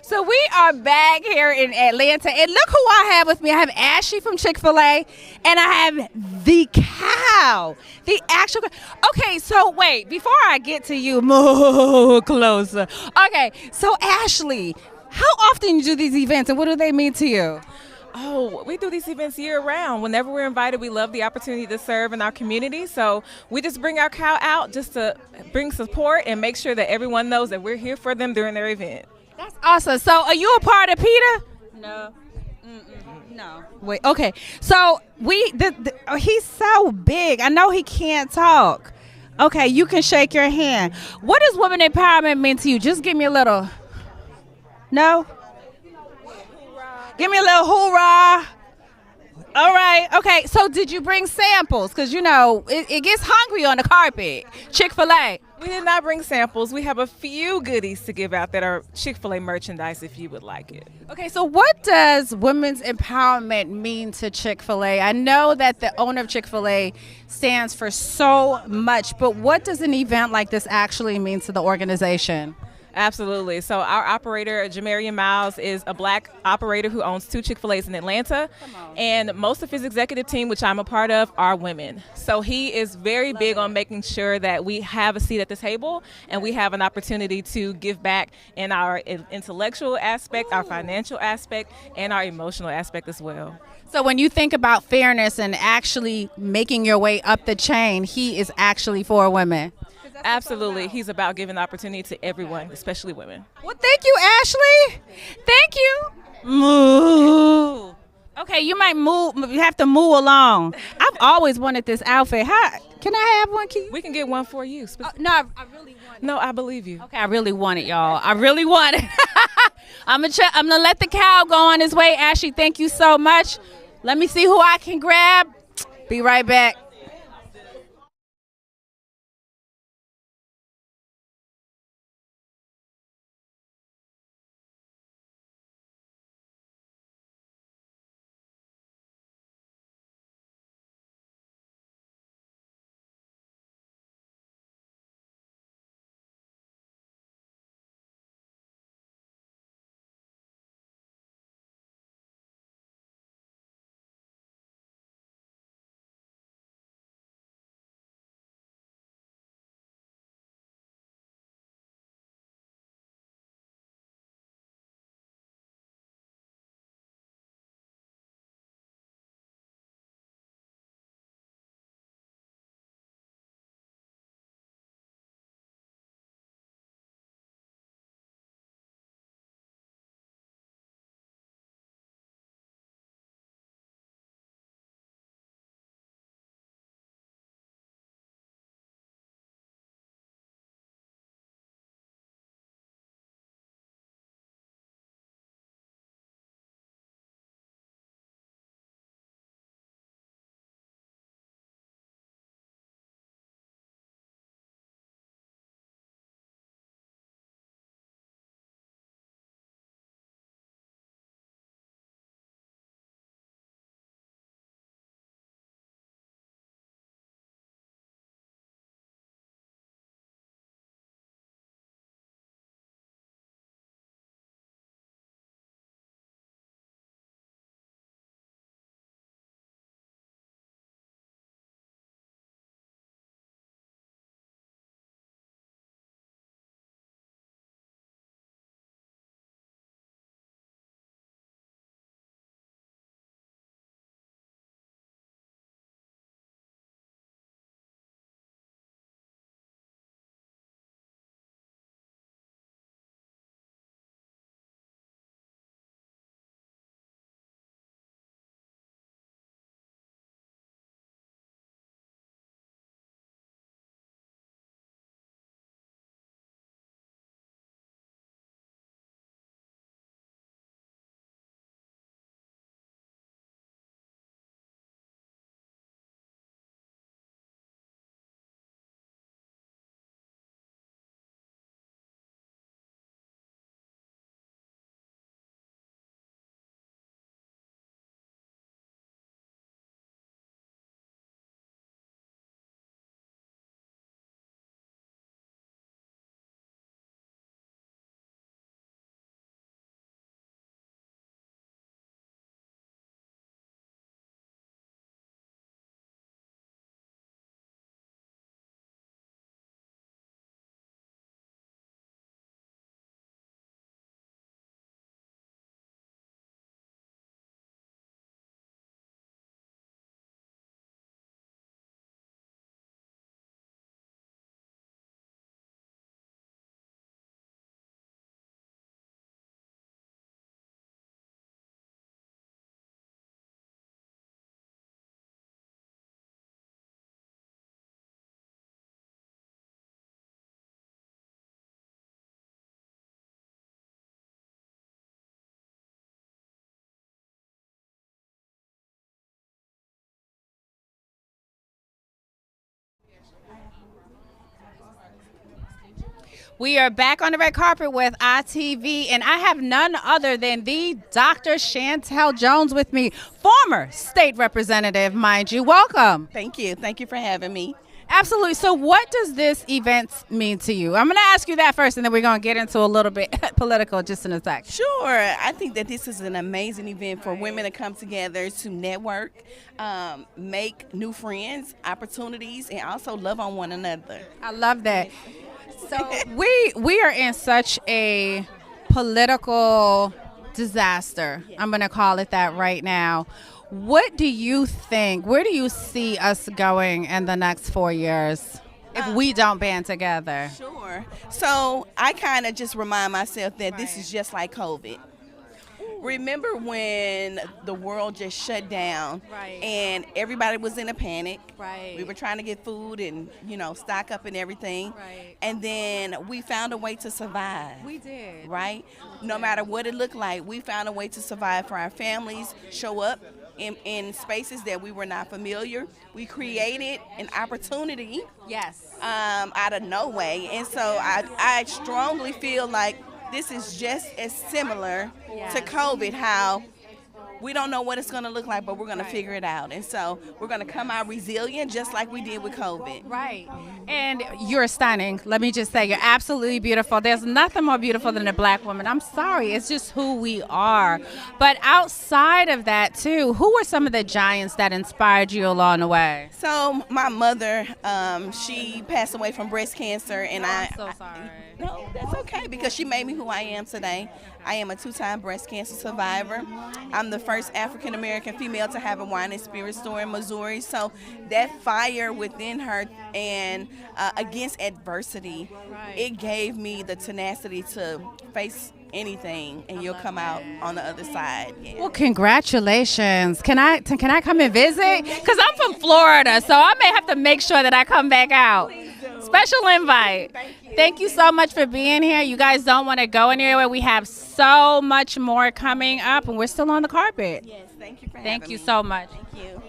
So we are back here in Atlanta, and look who I have with me. I have Ashley from Chick-fil-A, and I have the cow, the actual. Okay, so wait, before I get to you, move closer. Okay, so Ashley, how often you do these events, and what do they mean to you? Oh, we do these events year round. Whenever we're invited, we love the opportunity to serve in our community. So we just bring our cow out just to bring support and make sure that everyone knows that we're here for them during their event. That's awesome. So are you a part of PETA? No. No. Wait. Okay. So he's so big. I know he can't talk. Okay, you can shake your hand. What does women empowerment mean to you? Just give me a little. No. Give me a little hoorah. All right. Okay. So did you bring samples? Because it gets hungry on the carpet. Chick-fil-A. We did not bring samples. We have a few goodies to give out that are Chick-fil-A merchandise if you would like it. Okay, so what does women's empowerment mean to Chick-fil-A? I know that the owner of Chick-fil-A stands for so much, but what does an event like this actually mean to the organization? Absolutely. So our operator, Jamarian Miles, is a black operator who owns two Chick-fil-A's in Atlanta. And most of his executive team, which I'm a part of, are women. So he is very big on making sure that we have a seat at the table and we have an opportunity to give back in our intellectual aspect, our financial aspect, and our emotional aspect as well. So when you think about fairness and actually making your way up the chain, he is actually for women. Absolutely. He's about giving opportunity to everyone, especially women. Well, thank you, Ashley. Thank you. Move. Okay, you might move. You have to move along. I've always wanted this outfit. How can I have one? Can you? We can get one for you. No, I really want it. No, I believe you. Okay, I really want it, y'all. I really want it. I'm gonna let the cow go on his way. Ashley, thank you so much. Let me see who I can grab. Be right back. We are back on the red carpet with ITV, and I have none other than the Dr. Chantel Jones with me, former state representative, mind you. Welcome. Thank you. Thank you for having me. Absolutely. So what does this event mean to you? I'm going to ask you that first, and then we're going to get into a little bit political just in a sec. Sure. I think that this is an amazing event for women to come together to network, make new friends, opportunities, and also love on one another. I love that. So we are in such a political disaster. I'm going to call it that right now. What do you think? Where do you see us going in the next 4 years if we don't band together? Sure. So I kind of just remind myself that this is just like COVID. Remember when the world just shut down and everybody was in a panic? Right. We were trying to get food and, stock up and everything. Right. And then we found a way to survive. We did. Right? No matter what it looked like, we found a way to survive for our families, show up in spaces that we were not familiar. We created an opportunity. Yes. Out of no way. And so I strongly feel like this is just as similar to COVID, how we don't know what it's going to look like, but we're going to figure it out. And so we're going to come out resilient just like we did with COVID. Right. And you're stunning. Let me just say, you're absolutely beautiful. There's nothing more beautiful than a black woman. I'm sorry. It's just who we are. But outside of that, too, who were some of the giants that inspired you along the way? So my mother, she passed away from breast cancer. And I'm so sorry. No, that's okay, because she made me who I am today. I am a 2-time breast cancer survivor. I'm the first African-American female to have a wine and spirit store in Missouri. So that fire within her and against adversity, it gave me the tenacity to face anything, and you'll come out on the other side. Yeah. Well, congratulations. Can I come and visit? Because I'm from Florida, so I may have to make sure that I come back out. Special invite. Thank you so much for being here. You guys don't want to go anywhere. We have so much more coming up, and we're still on the carpet. Yes, thank you for having me. Thank you so much. Thank you.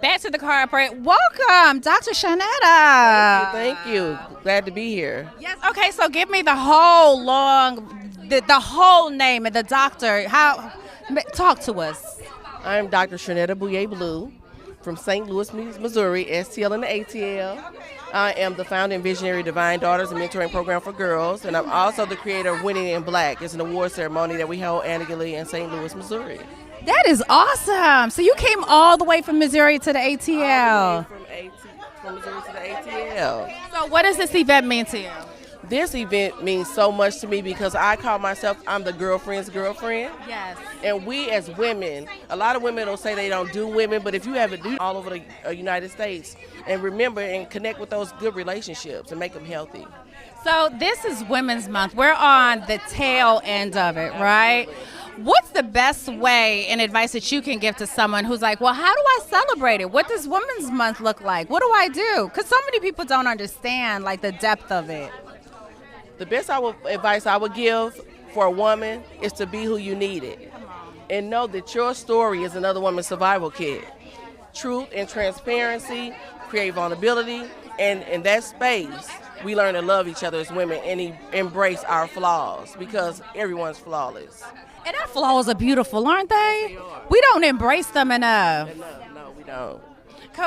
Back to the carpet. Welcome, Dr. Shanetta. Thank you. Glad to be here. Yes. Okay. So give me the whole the whole name and the doctor. Talk to us. I'm Dr. Shanetta Bouye-Blue from St. Louis, Missouri, STL and the ATL. I am the founder and visionary of Divine Daughters, a mentoring program for girls, and I'm also the creator of Winning in Black. It's an award ceremony that we hold annually in St. Louis, Missouri. That is awesome. So you came all the way from Missouri to the ATL. From Missouri to the ATL. So what does this event mean to you? This event means so much to me because I call myself, I'm the girlfriend's girlfriend. Yes. And we as women, a lot of women don't say they don't do women, but if you have it do all over the United States, and remember and connect with those good relationships and make them healthy. So this is Women's Month. We're on the tail end of it, right? What's the best way and advice that you can give to someone who's like, well, how do I celebrate it? What does Women's Month look like? What do I do? Because so many people don't understand like the depth of it. The best advice I would give for a woman is to be who you need it. And know that your story is another woman's survival kit. Truth and transparency create vulnerability, and in that space, we learn to love each other as women and embrace our flaws, because everyone's flawless. And our flaws are beautiful, aren't they? We don't embrace them enough. No, we don't.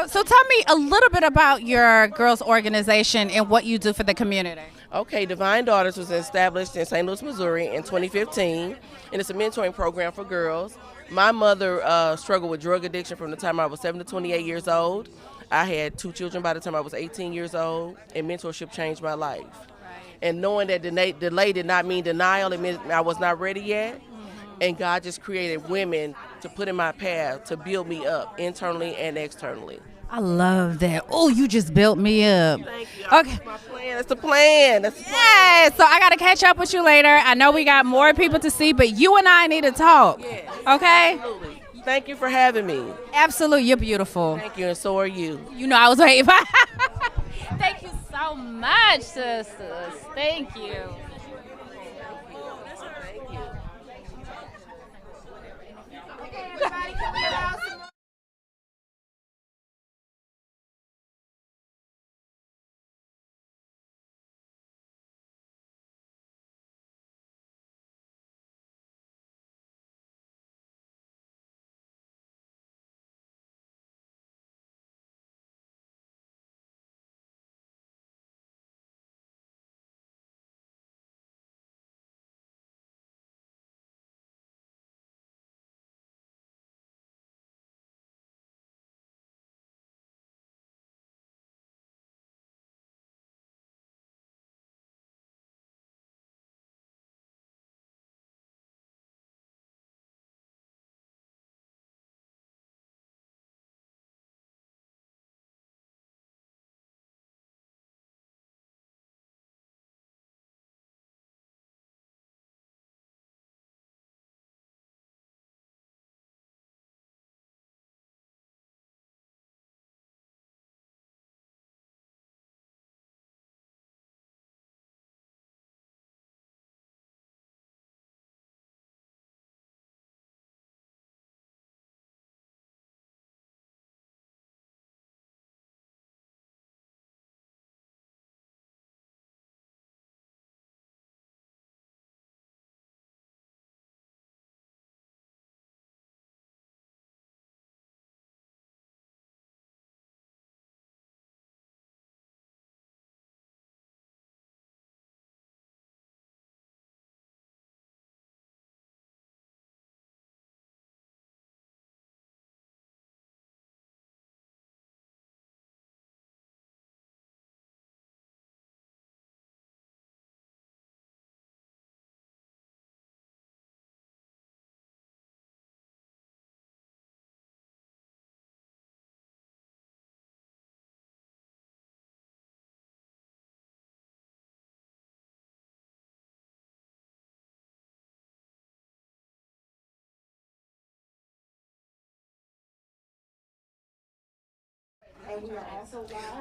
So tell me a little bit about your girls' organization and what you do for the community. Okay, Divine Daughters was established in St. Louis, Missouri in 2015, and it's a mentoring program for girls. My mother struggled with drug addiction from the time I was 7 to 28 years old. I had 2 children by the time I was 18 years old, and mentorship changed my life. Right. And knowing that delay did not mean denial, it meant I was not ready yet. And God just created women to put in my path to build me up internally and externally. I love that. Oh, you just built me up. Thank you. Okay. That's my plan. That's the plan. Yeah, so I got to catch up with you later. I know we got more people to see, but you and I need to talk. Yeah. Okay? Absolutely. Thank you for having me. Absolutely. You're beautiful. Thank you, and so are you. You know I was waiting. Thank you so much, sisters. Thank you.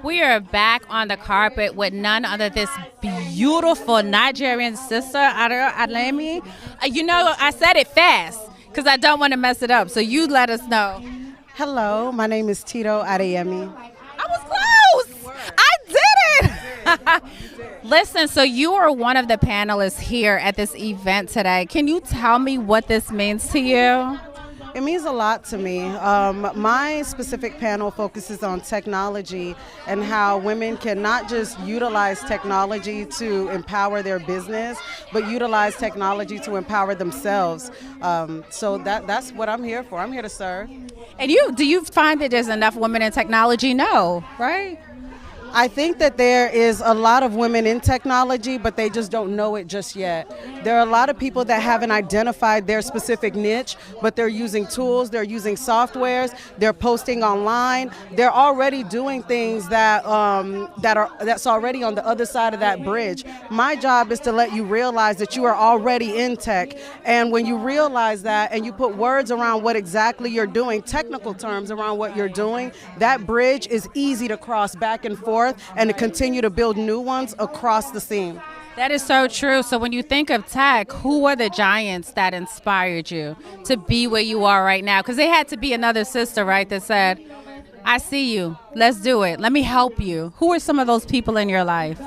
We are back on the carpet with none other than this beautiful Nigerian sister, Ademi. You know, I said it fast because I don't want to mess it up. So you let us know. Hello, my name is Tito Adeyemi. I was close. I did it. Listen, so you are one of the panelists here at this event today. Can you tell me what this means to you? It means a lot to me. My specific panel focuses on technology and how women can not just utilize technology to empower their business, but utilize technology to empower themselves. So that's what I'm here for. I'm here to serve. And do you find that there's enough women in technology? No, right? I think that there is a lot of women in technology, but they just don't know it just yet. There are a lot of people that haven't identified their specific niche, but they're using tools, they're using softwares, they're posting online, they're already doing things that's already on the other side of that bridge. My job is to let you realize that you are already in tech, and when you realize that and you put words around what exactly you're doing, technical terms around what you're doing, that bridge is easy to cross back and forth and to continue to build new ones across the seam. That is so true. So when you think of tech, who are the giants that inspired you to be where you are right now? Because they had to be another sister, right, that said, I see you. Let's do it. Let me help you. Who are some of those people in your life?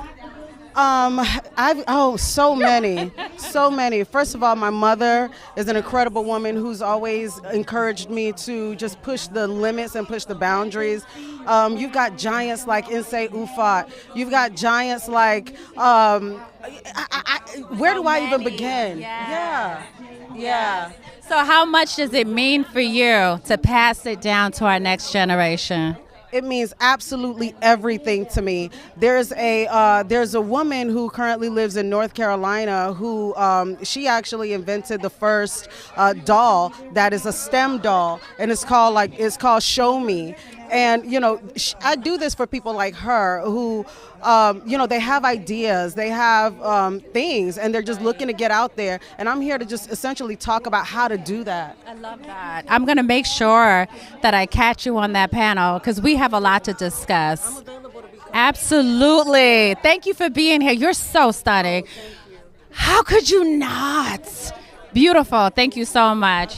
So many, so many. First of all, my mother is an incredible woman who's always encouraged me to just push the limits and push the boundaries. You've got giants like Insei Ufat. You've got giants like, where do I even begin? Yeah. So how much does it mean for you to pass it down to our next generation? It means absolutely everything to me. There's a woman who currently lives in North Carolina who she actually invented the first doll that is a STEM doll, and it's called Show Me. And I do this for people like her who they have ideas, they have things, and they're just looking to get out there. And I'm here to just essentially talk about how to do that. I love that. I'm going to make sure that I catch you on that panel because we have a lot to discuss. Absolutely. Thank you for being here. You're so stunning. How could you not? Beautiful. Thank you so much.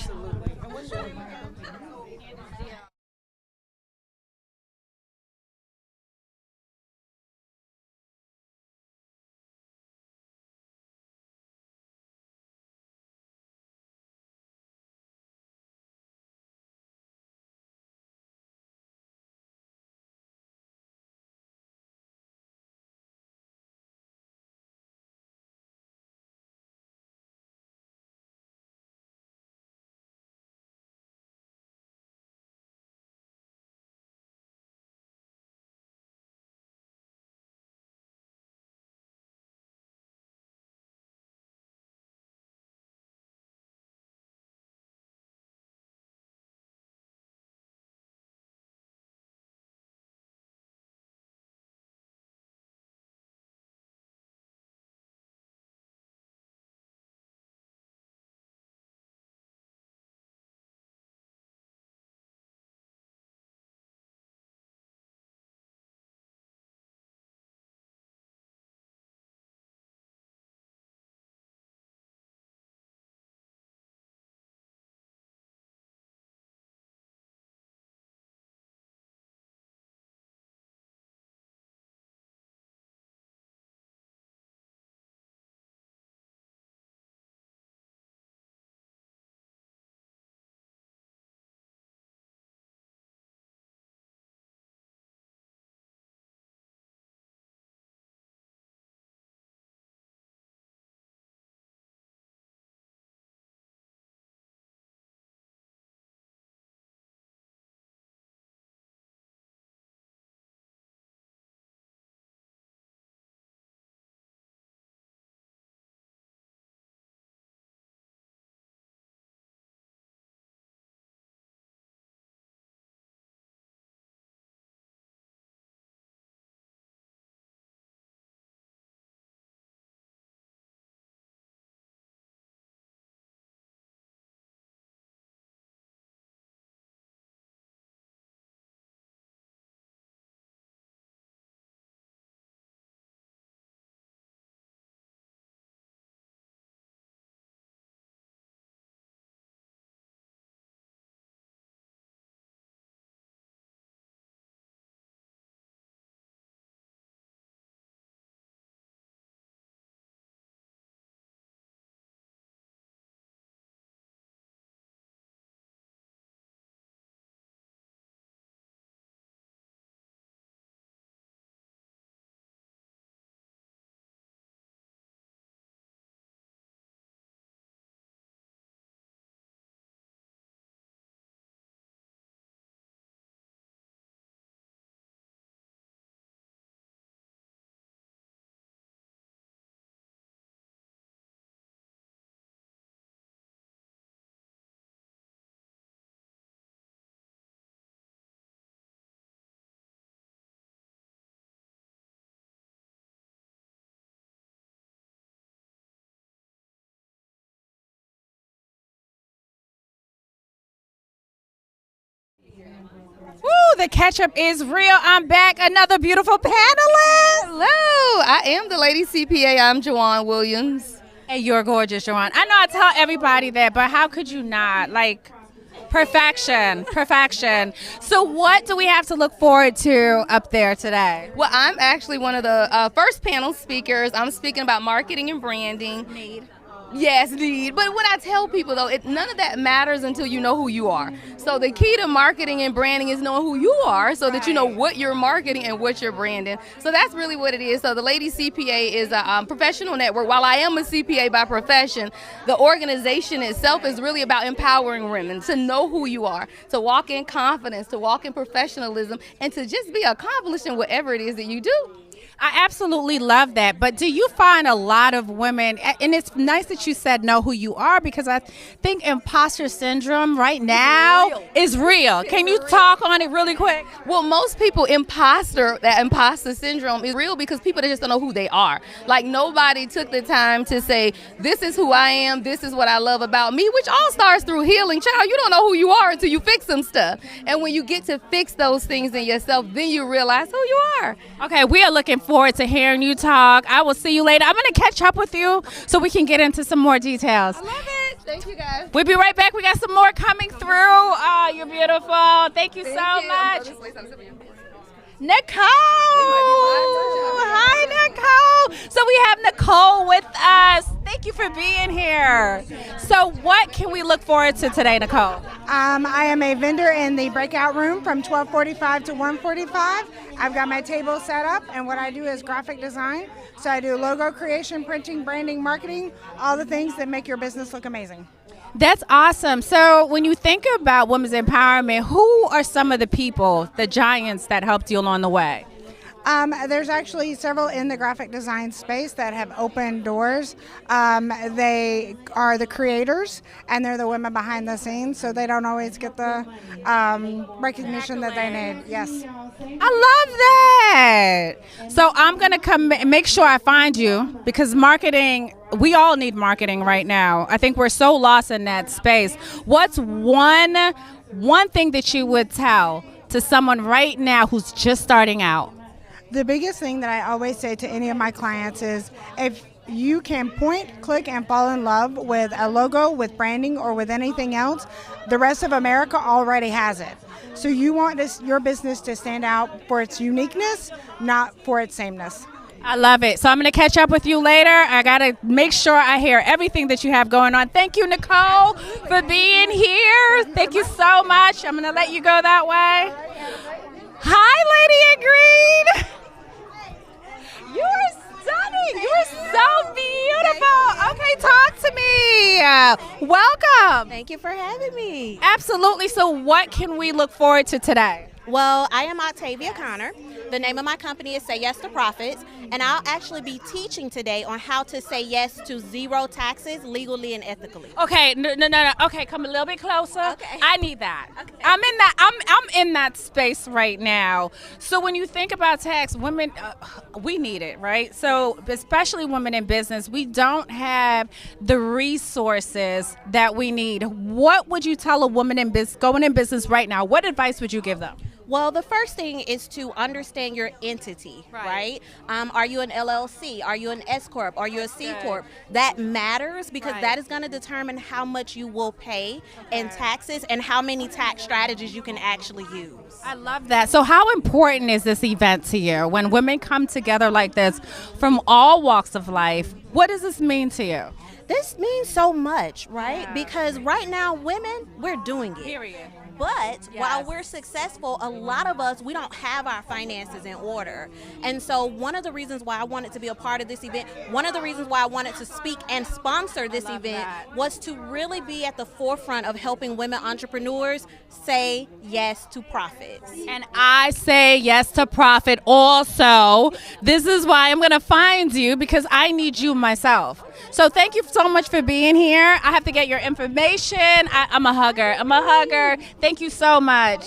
Woo, the ketchup is real. I'm back. Another beautiful panelist. Hello, I am the lady CPA. I'm Jawan Williams. Hey, you're gorgeous, Joanne. I know I tell everybody that, but how could you not? Like, perfection, perfection. So what do we have to look forward to up there today? Well, I'm actually one of the first panel speakers. I'm speaking about marketing and branding. Yes, need. But what I tell people though, none of that matters until you know who you are. So the key to marketing and branding is knowing who you are, so that you know what you're marketing and what you're branding. So that's really what it is. So the Lady CPA is a professional network. While I am a CPA by profession, the organization itself is really about empowering women to know who you are, to walk in confidence, to walk in professionalism, and to just be accomplished in whatever it is that you do. I absolutely love that. But do you find a lot of women, and it's nice that you said know who you are, because I think imposter syndrome right now is real. Can you talk on it really quick? Well, most people that imposter syndrome is real because people just don't know who they are. Like nobody took the time to say, this is who I am, this is what I love about me, which all starts through healing. Child, you don't know who you are until you fix some stuff. And when you get to fix those things in yourself, then you realize who you are. Okay, we are looking forward to hearing you talk. I will see you later. I'm going to catch up with you so we can get into some more details. I love it. Thank you, guys. We'll be right back. We got some more coming through. Oh, you're beautiful. Thank you so much. Nicole. Hi, Nicole. So we have Nicole with us. Thank you for being here. So what can we look forward to today, Nicole? I am a vendor in the breakout room from 12:45 to 1:45. I've got my table set up, and what I do is graphic design. So I do logo creation, printing, branding, marketing, all the things that make your business look amazing. That's awesome. So when you think about women's empowerment, who are some of the people, the giants that helped you along the way? There's actually several in the graphic design space that have opened doors. They are the creators, and they're the women behind the scenes, so they don't always get the recognition that they need. Yes. I love that. So I'm going to come make sure I find you, because marketing, we all need marketing right now. I think we're so lost in that space. What's one thing that you would tell to someone right now who's just starting out? The biggest thing that I always say to any of my clients is, if you can point, click, and fall in love with a logo, with branding, or with anything else, the rest of America already has it. So you want your business to stand out for its uniqueness, not for its sameness. I love it. So I'm going to catch up with you later. I got to make sure I hear everything that you have going on. Thank you, Nicole, for being here. Thank you so much. I'm going to let you go that way. Hi, Lady in Green. You are stunning. You are so beautiful. Okay, talk to me. Welcome. Thank you for having me. Absolutely. So what can we look forward to today? Well, I am Octavia Connor. The name of my company is Say Yes to Profits, and I'll actually be teaching today on how to say yes to zero taxes legally and ethically. Okay, no. Okay, come a little bit closer. Okay. I need that. Okay. I'm in that space right now. So when you think about tax, women, we need it, right? So especially women in business, we don't have the resources that we need. What would you tell a woman in going in business right now? What advice would you give them? Well, the first thing is to understand your entity, right? Are you an LLC? Are you an S Corp? Are you a C Corp? That matters, because that is going to determine how much you will pay in taxes and how many tax strategies you can actually use. I love that. So how important is this event to you? When women come together like this from all walks of life, what does this mean to you? This means so much, right? Because right now, women, we're doing it. Period. But while we're successful, a lot of us, we don't have our finances in order. And so one of the reasons why I wanted to be a part of this event, one of the reasons why I wanted to speak and sponsor this event was to really be at the forefront of helping women entrepreneurs say yes to profits. And I say yes to profit also. This is why I'm going to find you, because I need you myself. So thank you so much for being here. I have to get your information. I'm a hugger. Thank you so much.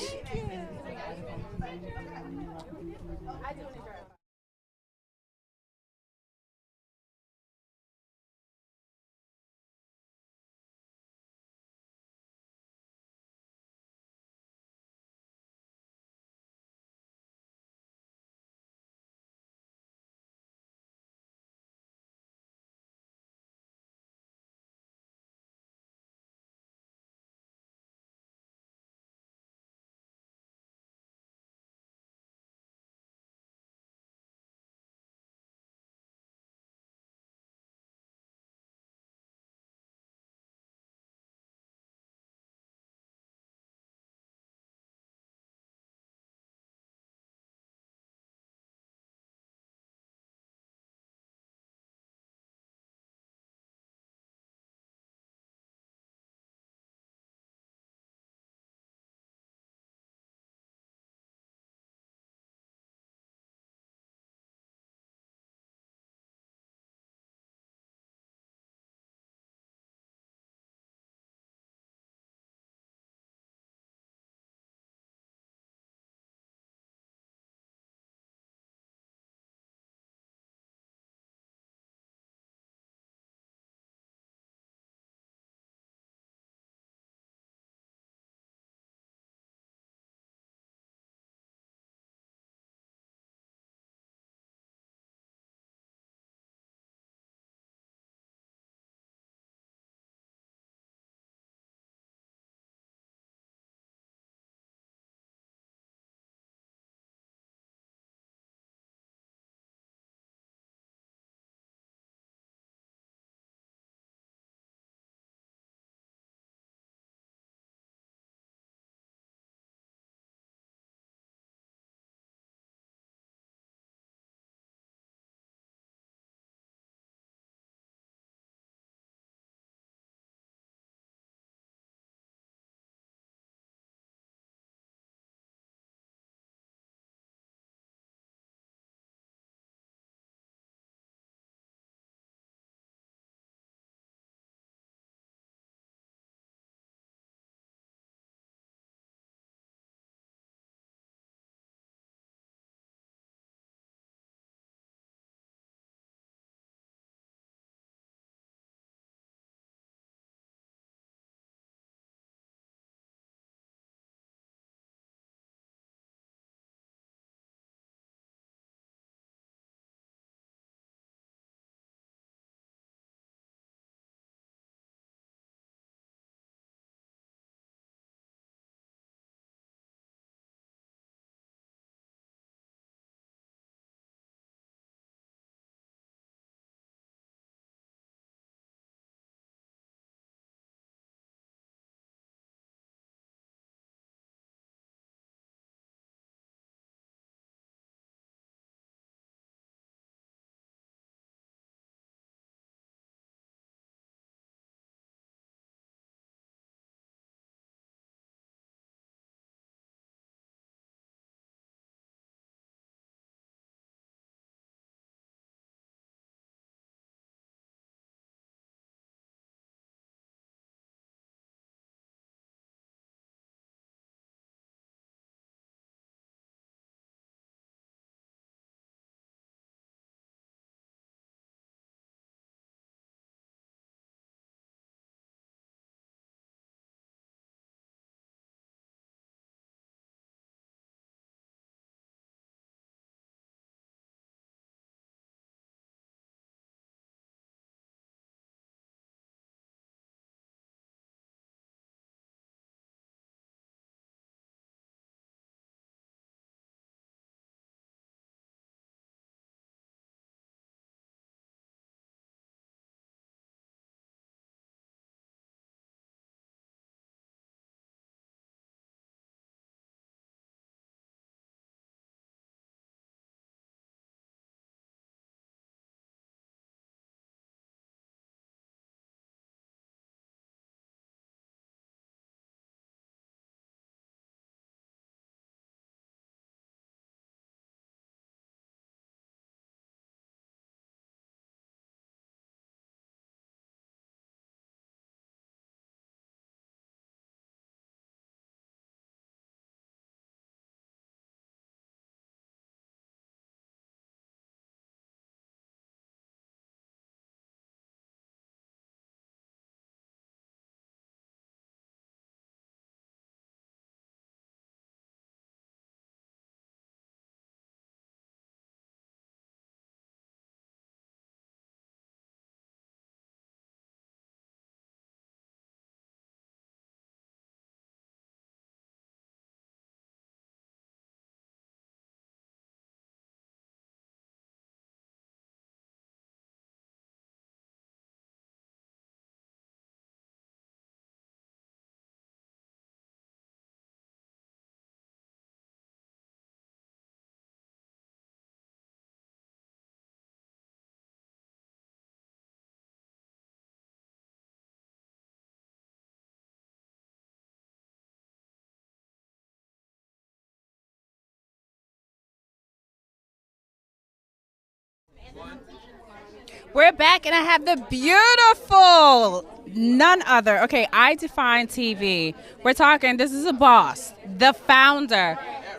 We're back, and I have the beautiful, none other. Okay, I define TV. We're talking, this is a boss, the founder.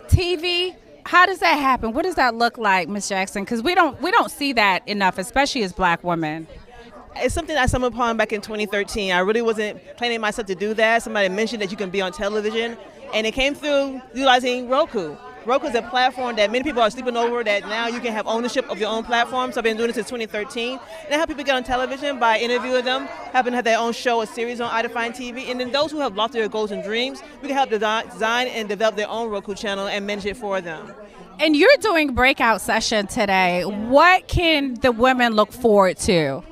TV, how does that happen? What does that look like, Ms. Jackson? Because we don't see that enough, especially as Black women. It's something I stumbled upon back in 2013. I really wasn't planning myself to do that. Somebody mentioned that you can be on television, and it came through utilizing Roku. Roku is a platform that many people are sleeping over, that now you can have ownership of your own platform. So I've been doing this since 2013. And I help people get on television by interviewing them, helping them have their own show, a series on iDefine TV. And then those who have loftier goals and dreams, we can help design and develop their own Roku channel and manage it for them. And you're doing breakout session today. What can the women look forward to?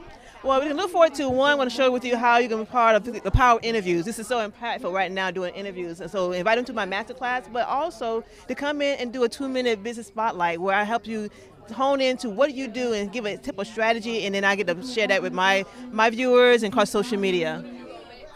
Well, we can look forward to one. I want to show with you how you can be part of the power of interviews. This is so impactful right now, doing interviews. And so invite them to my masterclass, but also to come in and do a 2-minute business spotlight where I help you hone into what you do and give a tip of strategy, and then I get to share that with my viewers and across social media.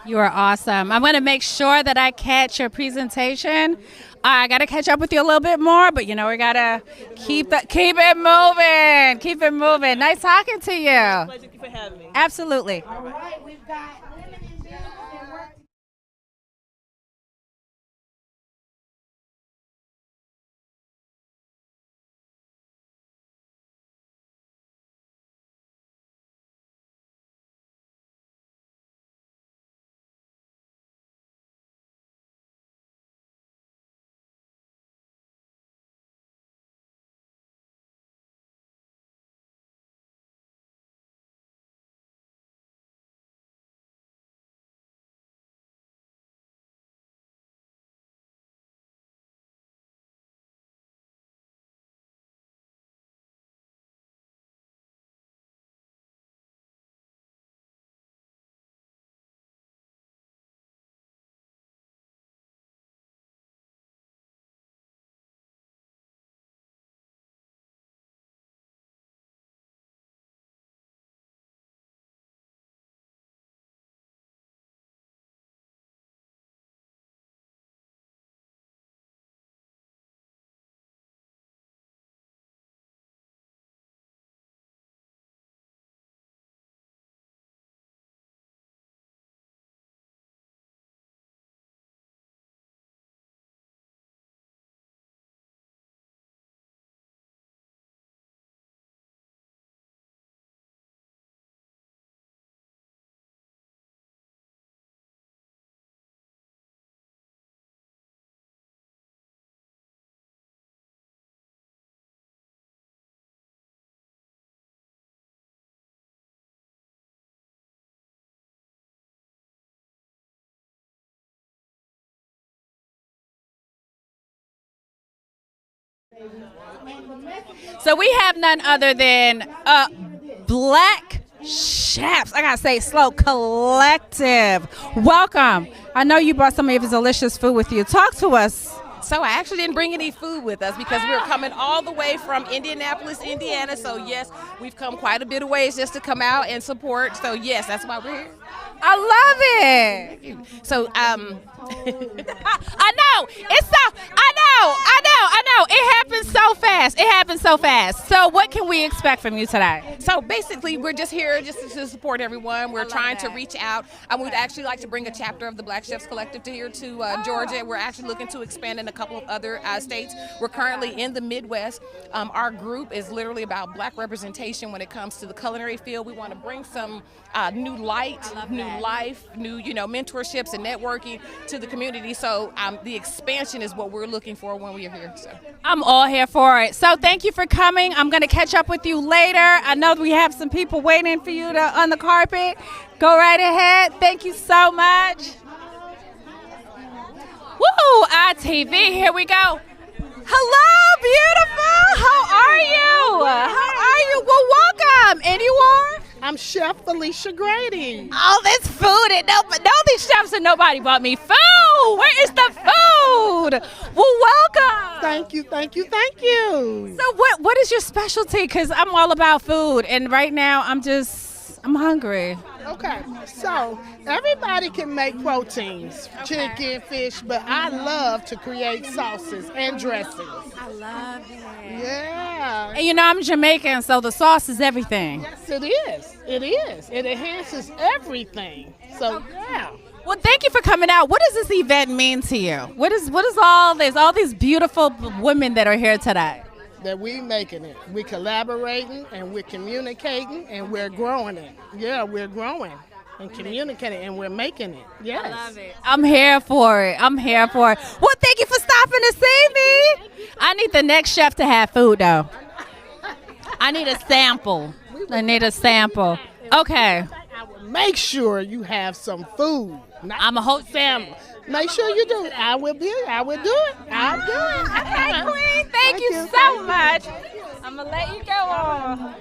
You are awesome. I'm going to make sure that I catch your presentation. I got to catch up with you a little bit more, but we got to keep it moving. Keep it moving. Nice talking to you. Pleasure. Thank you for having me. Absolutely. All right, we've got women in business and work. So we have none other than Black Chefs. I gotta say, slow collective. Welcome. I know you brought some of your delicious food with you. Talk to us. So I actually didn't bring any food with us because we're coming all the way from Indianapolis, Indiana. So yes, we've come quite a bit of ways just to come out and support. So yes, that's why we're here. I love it. Thank you. So I know. It's so. I know. It happens so fast. So what can we expect from you today? So basically, we're just here just to support everyone. We're trying to reach out. We'd actually like to bring a chapter of the Black Chefs Collective to here to Georgia. We're actually looking to expand in a couple of other states. We're currently in the Midwest. Our group is literally about Black representation when it comes to the culinary field. We want to bring some new light, new life, new mentorships and networking to the community. So the expansion is what we're looking for when we are here. So I'm all here for it. So thank you for coming. I'm going to catch up with you later. I know we have some people waiting for you on the carpet. Go right ahead. Thank you so much. Woo! ITV, here we go. Hello, beautiful. How are you? Well, welcome. And you are? I'm Chef Felicia Grady. All this food and no these chefs and nobody bought me food. Where is the food? Well, welcome. Thank you. So what is your specialty? Because I'm all about food, and right now I'm just I'm hungry. Okay, so everybody can make proteins, chicken, fish, but I love to create sauces and dressings. I love it. Yeah. And you know, I'm Jamaican, so the sauce is everything. Yes, it is. It is. It enhances everything. So, yeah. Well, thank you for coming out. What does this event mean to you? What is all these beautiful women that are here today? That we making it. We collaborating and we're communicating and we're growing it. Yeah, we're growing and communicating and we're making it. Yes. I love it. I'm here for it. Well, thank you for stopping to see me. I need the next chef to have food, though. I need a sample. Okay. Make sure you have some food. I'm a host. Family. Make sure you do it. I will do it. I'll do it. Okay, Queen. Thank you so much. I'm going to let you go on.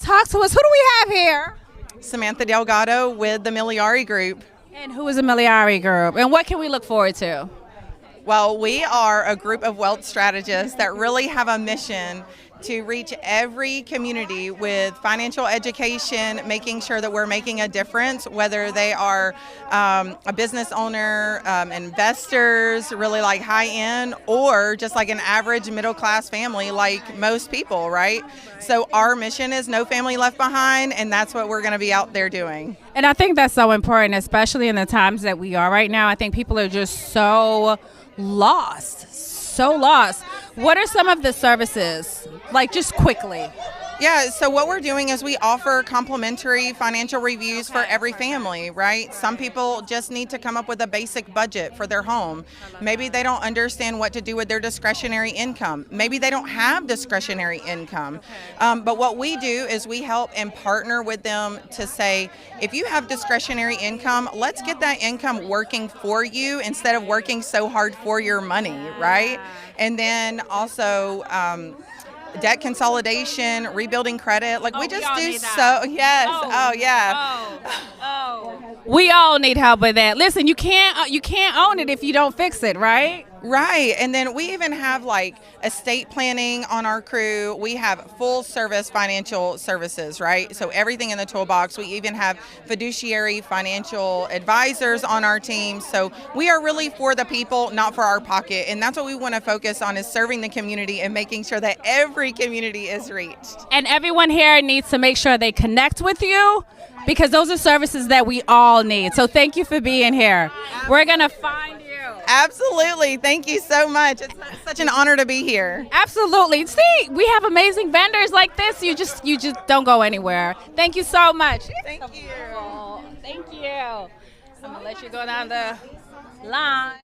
Talk to us. Who do we have here? Samantha Delgado with the Miliari Group. And who is the Miliari Group? And what can we look forward to? Well, we are a group of wealth strategists that really have a mission to reach every community with financial education, making sure that we're making a difference, whether they are a business owner, investors, really like high end, or just like an average middle class family like most people, right? So our mission is no family left behind, and that's what we're going to be out there doing. And I think that's so important, especially in the times that we are right now. I think people are just so lost. So lost. What are some of the services? Like, just quickly. Yeah, so what we're doing is we offer complimentary financial reviews for every family, right? Some people just need to come up with a basic budget for their home. Maybe they don't understand what to do with their discretionary income. Maybe they don't have discretionary income. But what we do is we help and partner with them to say, if you have discretionary income, let's get that income working for you instead of working so hard for your money, right? And then also, debt consolidation, rebuilding credit. Like we just do so. Yes. Oh yeah. We all need help with that. Listen, you can't own it if you don't fix it, right? Right. And then we even have like estate planning on our crew. We have full service financial services, right? So everything in the toolbox. We even have fiduciary financial advisors on our team. So we are really for the people, not for our pocket. And that's what we want to focus on, is serving the community and making sure that every community is reached. And everyone here needs to make sure they connect with you, because those are services that we all need. So thank you for being here. We're going to find you. Absolutely. Thank you so much. It's such an honor to be here. Absolutely. See, we have amazing vendors like this. You just don't go anywhere. Thank you so much. Thank you. Thank you. I'm going to let you go down the line.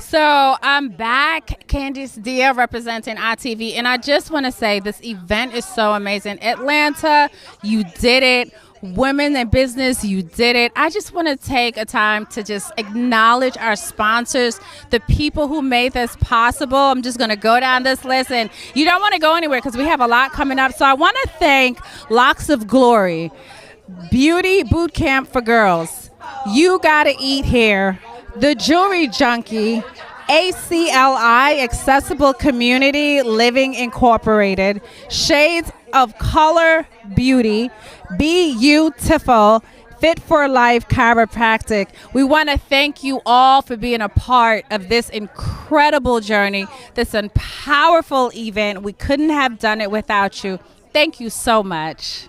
So I'm back, Candice Dia, representing ITV, and I just want to say this event is so amazing. Atlanta, you did it. Women in business, you did it. I just want to take a time to just acknowledge our sponsors, the people who made this possible. I'm just going to go down this list, and you don't want to go anywhere because we have a lot coming up. So I want to thank Locks of Glory, Beauty Boot Camp for Girls, You Gotta Eat Here, The Jewelry Junkie, ACLI, Accessible Community Living Incorporated, Shades of Color Beauty, Beautiful, Fit for Life Chiropractic. We want to thank you all for being a part of this incredible journey, this powerful event. We couldn't have done it without you. Thank you so much.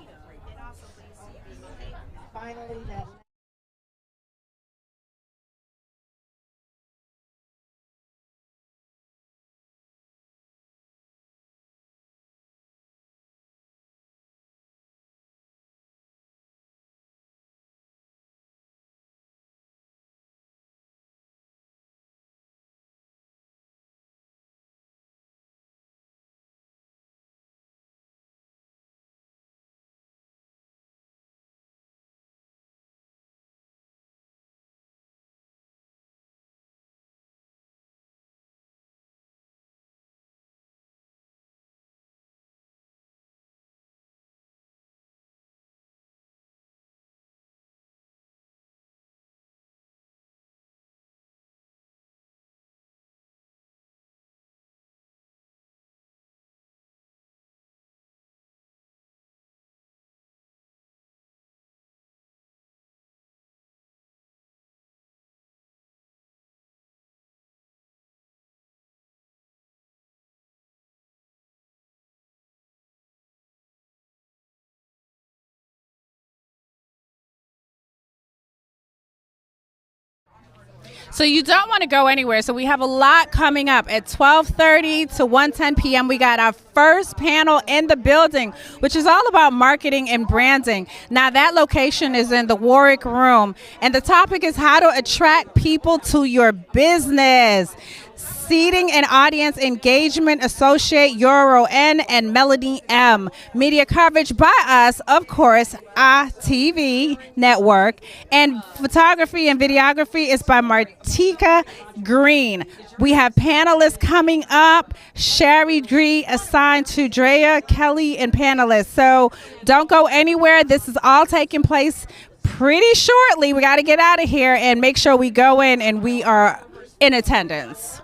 So you don't want to go anywhere. So we have a lot coming up at 12:30 to 1:10 p.m. We got our first panel in the building, which is all about marketing and branding. Now that location is in the Warwick Room, and the topic is how to attract people to your business. Seating and audience engagement, Associate Euro N and Melody M. Media coverage by us, of course, TV Network. And photography and videography is by Martika Green. We have panelists coming up. Sherry Dree assigned to Drea Kelly and panelists. So don't go anywhere. This is all taking place pretty shortly. We got to get out of here and make sure we go in and we are in attendance.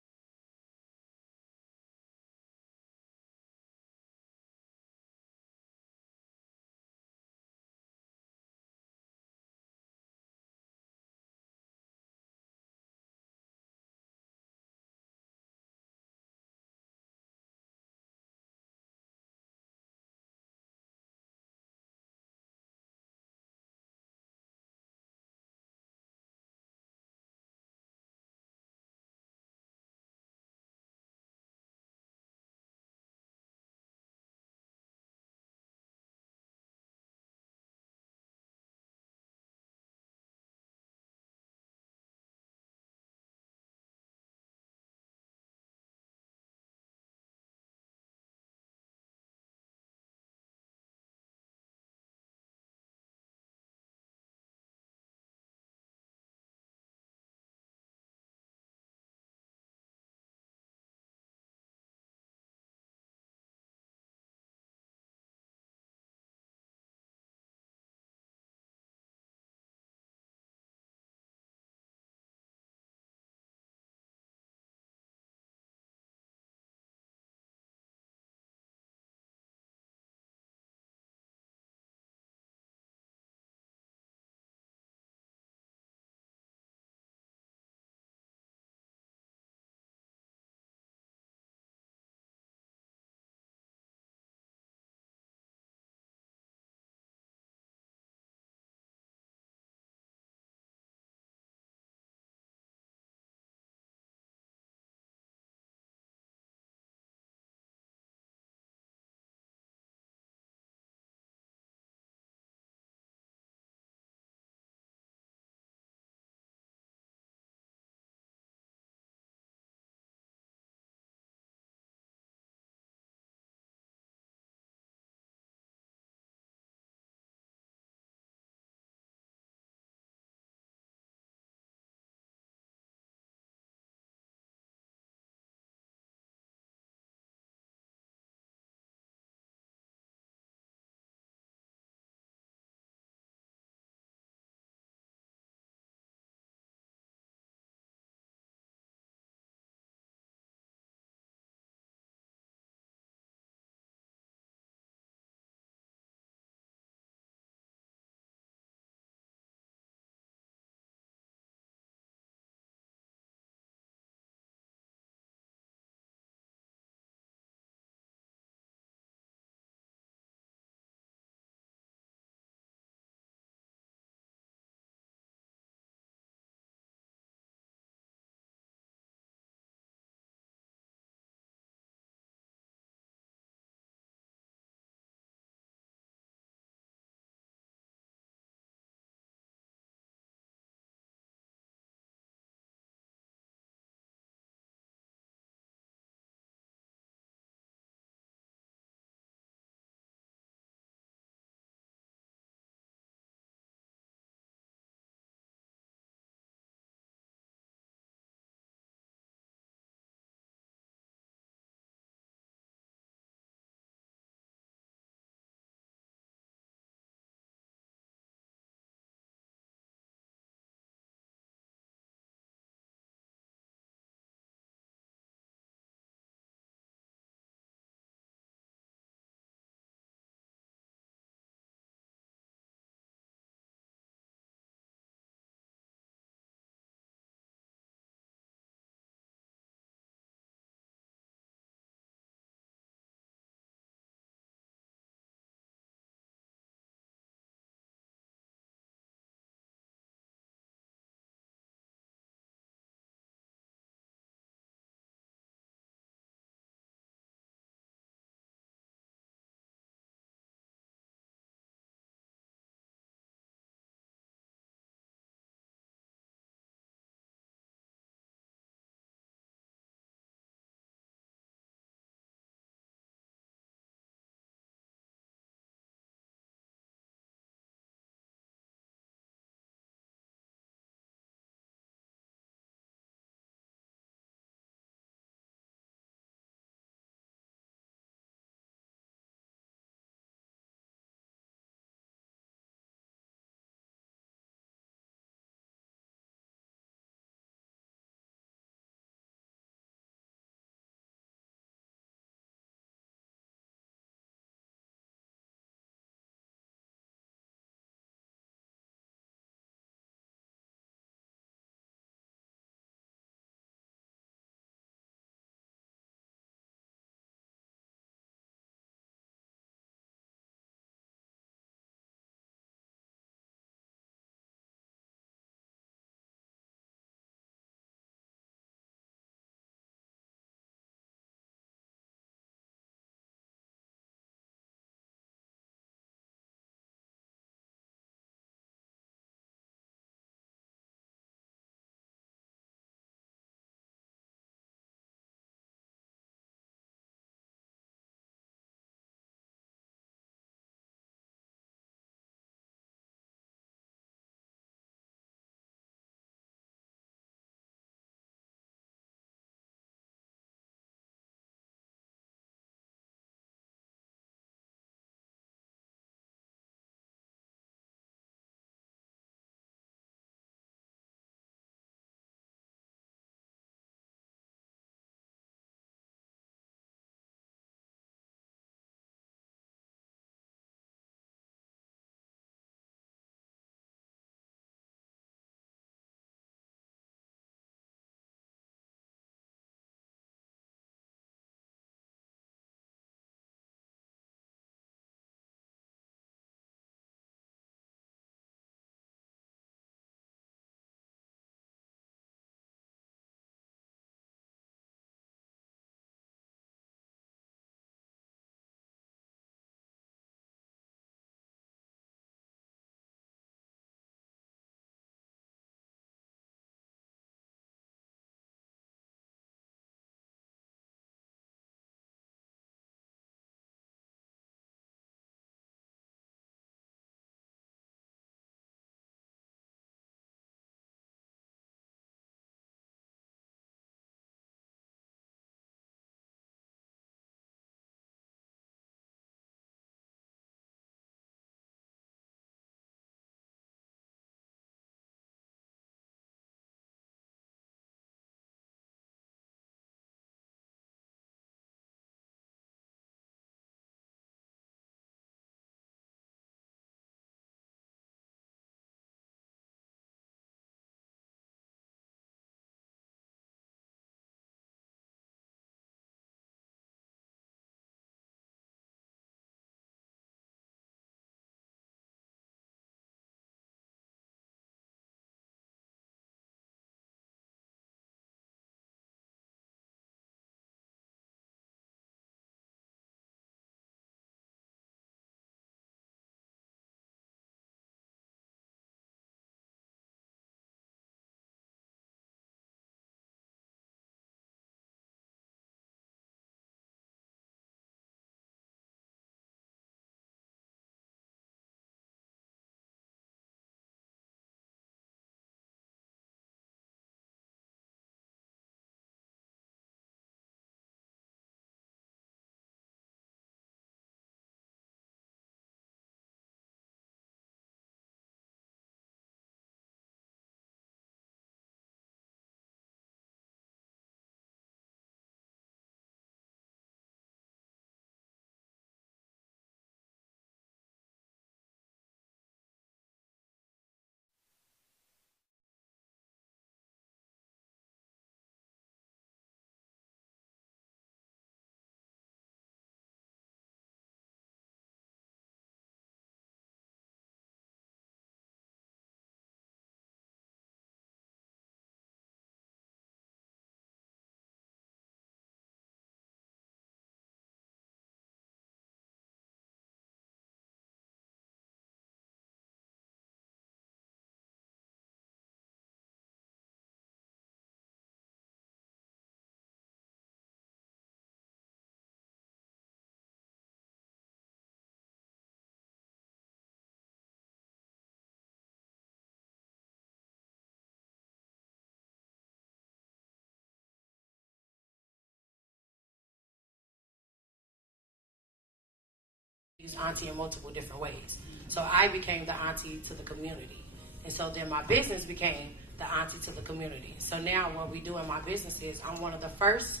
use auntie in multiple different ways. So I became the auntie to the community. And so then my business became the auntie to the community. So now what we do in my business is I'm one of the first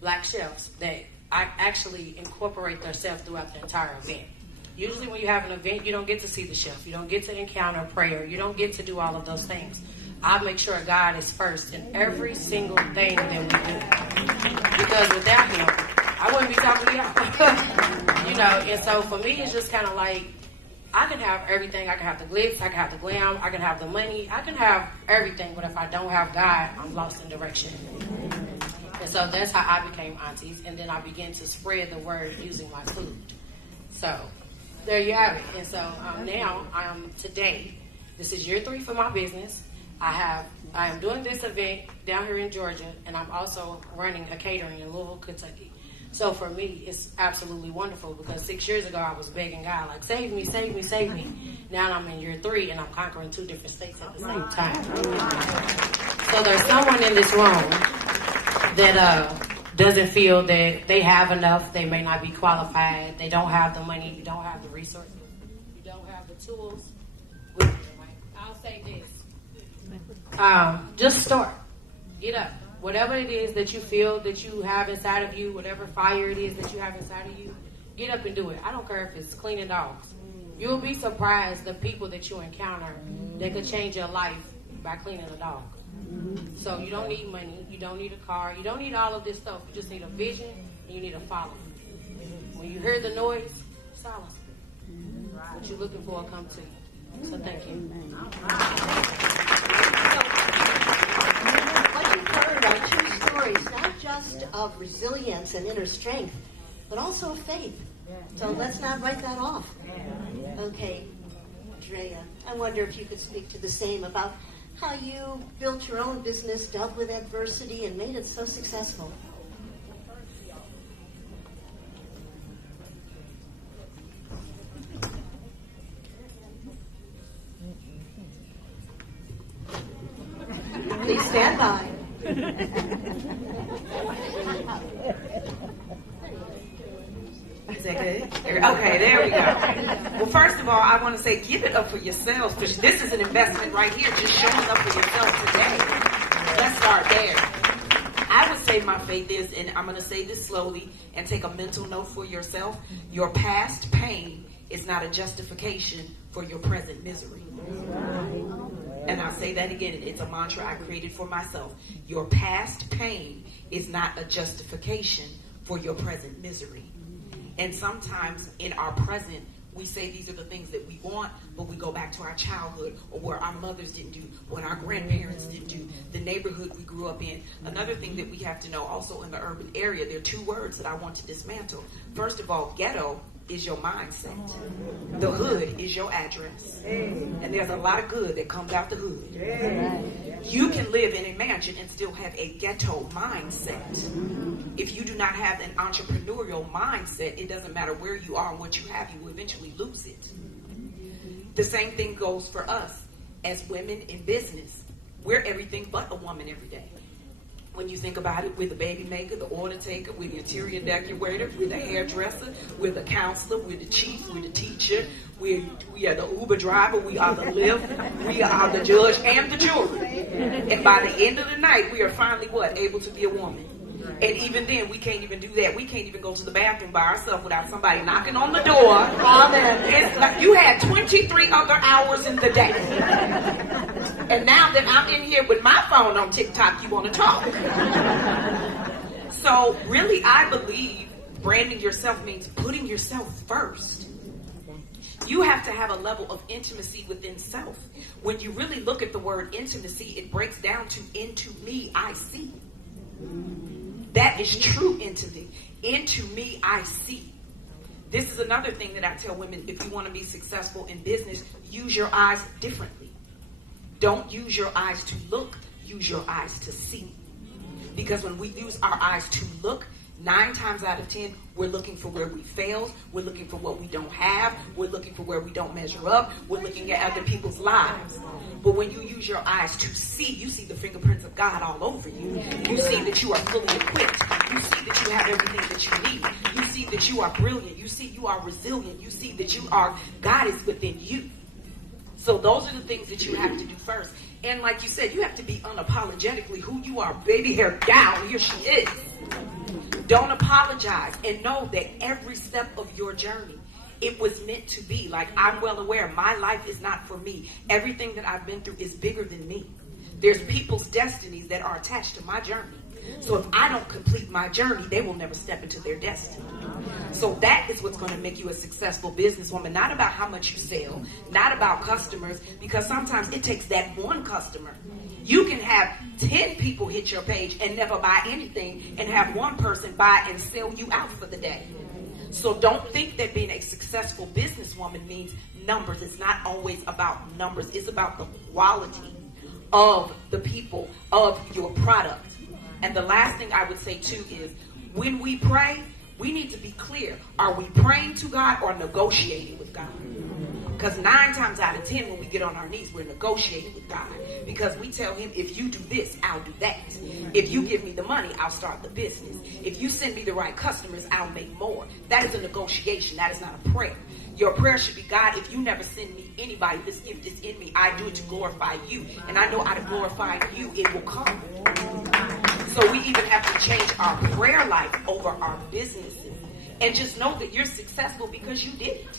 black chefs that I actually incorporate themselves throughout the entire event. Usually when you have an event, you don't get to see the chef. You don't get to encounter prayer. You don't get to do all of those things. I make sure God is first in every single thing that we do. Because without him, I wouldn't be talking to y'all. You know, and so for me, it's just kind of like, I can have everything. I can have the glitz, I can have the glam, I can have the money, I can have everything, but if I don't have God, I'm lost in direction. And so that's how I became aunties, and then I began to spread the word using my food. So there you have it. And so now today, this is year 3 for my business. I am doing this event down here in Georgia, and I'm also running a catering in Louisville, Kentucky. So for me, it's absolutely wonderful because 6 years ago, I was begging God, like, save me, save me, save me. Now I'm in year 3, and I'm conquering 2 different states at the same time. So there's someone in this room that doesn't feel that they have enough. They may not be qualified. They don't have the money. You don't have the resources. You don't have the tools. I'll say this. Just start. Get up. Whatever it is that you feel that you have inside of you, whatever fire it is that you have inside of you, get up and do it. I don't care if it's cleaning dogs. You'll be surprised the people that you encounter that could change your life by cleaning a dog. So you don't need money. You don't need a car. You don't need all of this stuff. You just need a vision and you need a follower. When you hear the noise, silence it. What you're looking for will come to you. So thank you. What you've heard are 2 stories, not just of resilience and inner strength, but also of faith. So let's not write that off. Okay, Drea, I wonder if you could speak to the same about how you built your own business, dealt with adversity, and made it so successful. Please stand by. Is that good? Okay, there we go. Well, first of all, I want to say give it up for yourselves, because this is an investment right here, just showing up for yourself today. Let's start there. I would say my faith is, and I'm going to say this slowly and take a mental note for yourself, your past pain is not a justification for your present misery. And I'll say that again, it's a mantra I created for myself. Your past pain is not a justification for your present misery. And sometimes in our present, we say these are the things that we want, but we go back to our childhood or where our mothers didn't do, what our grandparents didn't do, the neighborhood we grew up in. Another thing that we have to know also in the urban area, there are 2 words that I want to dismantle. First of all, ghetto is your mindset. The hood is your address. And there's a lot of good that comes out the hood. You can live in a mansion and still have a ghetto mindset. If you do not have an entrepreneurial mindset, it doesn't matter where you are and what you have, you will eventually lose it. The same thing goes for us as women in business. We're everything but a woman every day. When you think about it, we're the baby maker, the order taker, we're the interior decorator, we're the hairdresser, we're the counselor, we're the chief, we're the teacher, we are the Uber driver, we are the Lyft, we are the judge and the jury. And by the end of the night, we are finally able to be a woman. And even then, we can't even do that. We can't even go to the bathroom by ourselves without somebody knocking on the door. It's like you had 23 other hours in the day. And now that I'm in here with my phone on TikTok, you want to talk. So really, I believe branding yourself means putting yourself first. You have to have a level of intimacy within self. When you really look at the word intimacy, it breaks down to into me, I see. That is true intimacy. Into me, I see. This is another thing that I tell women, if you want to be successful in business, use your eyes differently. Don't use your eyes to look, use your eyes to see. Because when we use our eyes to look, 9 times out of 10, we're looking for where we failed. We're looking for what we don't have. We're looking for where we don't measure up. We're looking at other people's lives. But when you use your eyes to see, you see the fingerprints of God all over you. You see that you are fully equipped. You see that you have everything that you need. You see see that you are brilliant. You see you are resilient. You see that God is within you. So those are the things that you have to do first. And like you said, you have to be unapologetically who you are. Baby hair down, here she is. Don't apologize, and know that every step of your journey, it was meant to be. Like, I'm well aware, my life is not for me. Everything that I've been through is bigger than me. There's people's destinies that are attached to my journey. So if I don't complete my journey, they will never step into their destiny. So that is what's going to make you a successful businesswoman. Not about how much you sell, not about customers, because sometimes it takes that one customer. You can have 10 people hit your page and never buy anything, and have one person buy and sell you out for the day. So don't think that being a successful businesswoman means numbers. It's not always about numbers. It's about the quality of the people, of your product. And the last thing I would say too is, when we pray, we need to be clear. Are we praying to God or negotiating with God? Because 9 times out of 10, when we get on our knees, we're negotiating with God. Because we tell him, if you do this, I'll do that. If you give me the money, I'll start the business. If you send me the right customers, I'll make more. That is a negotiation. That is not a prayer. Your prayer should be, God, if you never send me anybody, this gift is in me. I do it to glorify you. And I know out of glorifying you, it will come. So we even have to change our prayer life over our businesses. And just know that you're successful because you did it.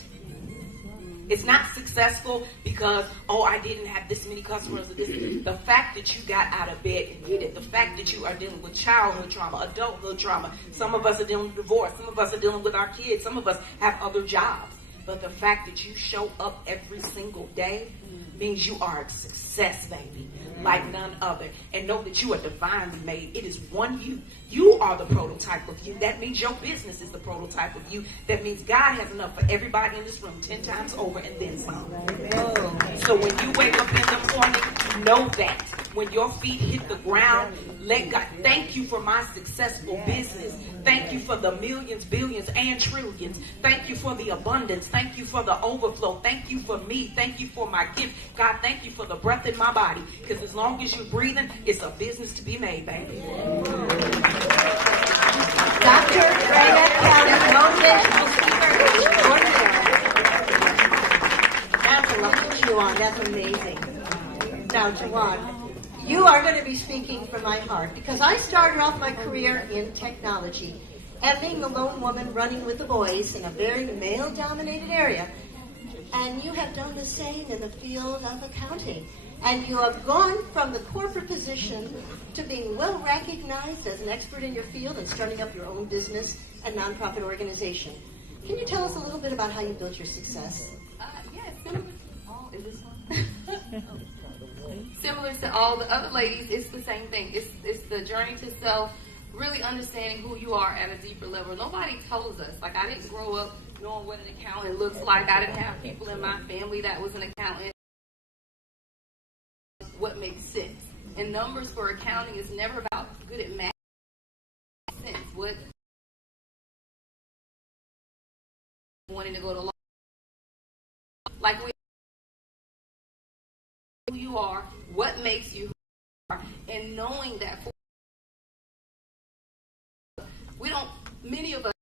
It's not successful because, oh, I didn't have this many customers. The fact that you got out of bed and did it, the fact that you are dealing with childhood trauma, adulthood trauma. Some of us are dealing with divorce. Some of us are dealing with our kids. Some of us have other jobs. But the fact that you show up every single day means you are a success, baby, like none other. And know that you are divinely made. It is one you. You are the prototype of you. That means your business is the prototype of you. That means God has enough for everybody in this room 10 times over and then some. So when you wake up in the morning, know that. When your feet hit the ground, let God, thank you for my successful business. Thank you for the millions, billions, and trillions. Thank you for the abundance. Thank you for the overflow. Thank you for me. Thank you for my gift. God, thank you for the breath in my body. Because as long as you're breathing, it's a business to be made, baby. Dr. Raya Motivational speaker extraordinaire. That's a lot to chew on. That's amazing. Now, Jawan, you are going to be speaking from my heart, because I started off my career in technology, and being the lone woman running with the boys in a very male-dominated area. And you have done the same in the field of accounting. And you have gone from the corporate position to being well recognized as an expert in your field and starting up your own business and nonprofit organization. Can you tell us a little bit about how you built your success? Yes, similar. Oh, is this one? Similar to all the other ladies, it's the same thing. It's the journey to self, really understanding who you are at a deeper level. Nobody tells us. Like, I didn't grow up knowing what an accountant looks like. I didn't have people in my family that was an accountant. What makes sense? And numbers for accounting is never about good at math. Sense. What wanting to go to law. Like, who you are, what makes you who you are, and knowing that many of us,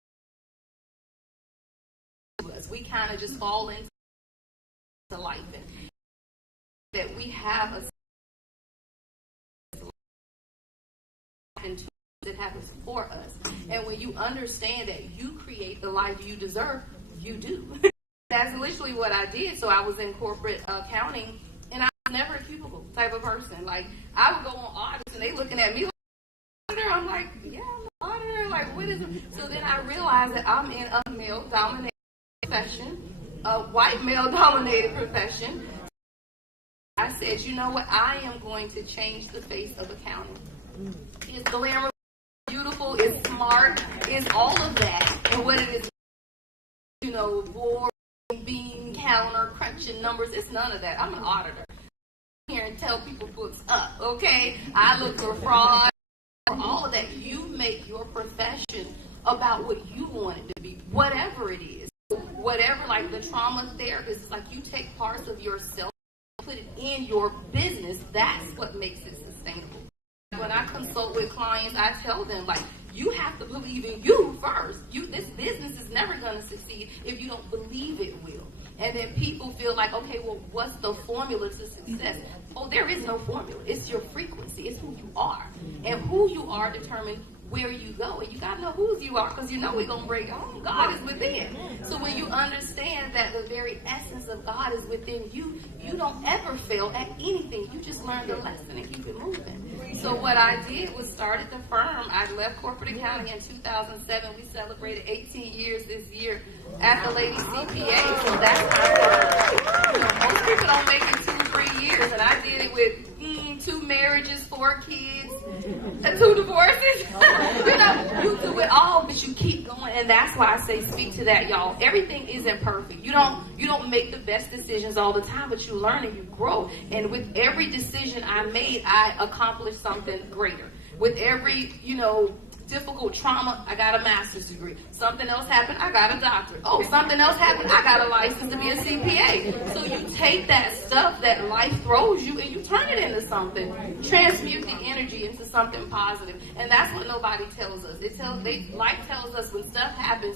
we kind of just fall into life, and that we have a that happens for us. And when you understand that you create the life you deserve, you do. That's literally what I did. So I was in corporate accounting, and I was never a cubicle type of person. Like, I would go on audits, and they looking at me like, auditor. I'm like, yeah, I'm an auditor. Like, what is it? So then I realized that I'm in a male-dominated profession, a white male-dominated profession. I said, you know what? I am going to change the face of accounting. It's glamorous, beautiful, it's smart, it's all of that. And what it is, you know, board, bean counter, crunching numbers, it's none of that. I'm an auditor. I'm here and tell people books up, okay? I look for fraud, all of that. You make your profession about what you want it to be, whatever it is. Whatever, like the trauma therapist, it's like you take parts of yourself, put it in your business. That's what makes it sustainable. When I consult with clients, I tell them, like, you have to believe in you first. This business is never going to succeed if you don't believe it will. And then people feel like, okay, well, what's the formula to success? Oh, there is no formula. It's your frequency. It's who you are. And who you are determines where you go. And you got to know whose you are, because you know we're going to break home. God is within. So when you understand that the very essence of God is within you, you don't ever fail at anything. You just learn the lesson and keep it moving. So what I did was started the firm. I left corporate accounting in 2007. We celebrated 18 years this year at the Lady CPA. So that's my firm. You know, most people don't make it 2-3 years, and I did it with 2 marriages, 4 kids, and 2 divorces. You know, you do it all, but you keep going, and that's why I say speak to that, y'all. Everything isn't perfect. You don't make the best decisions all the time, but you learn and you grow. And with every decision I made, I accomplished something greater. With every, difficult trauma, I got a master's degree. Something else happened, I got a doctorate. Oh, something else happened, I got a license to be a CPA. So you take that stuff that life throws you and you turn it into something. Transmute the energy into something positive. And that's what nobody tells us. Life tells us when stuff happens,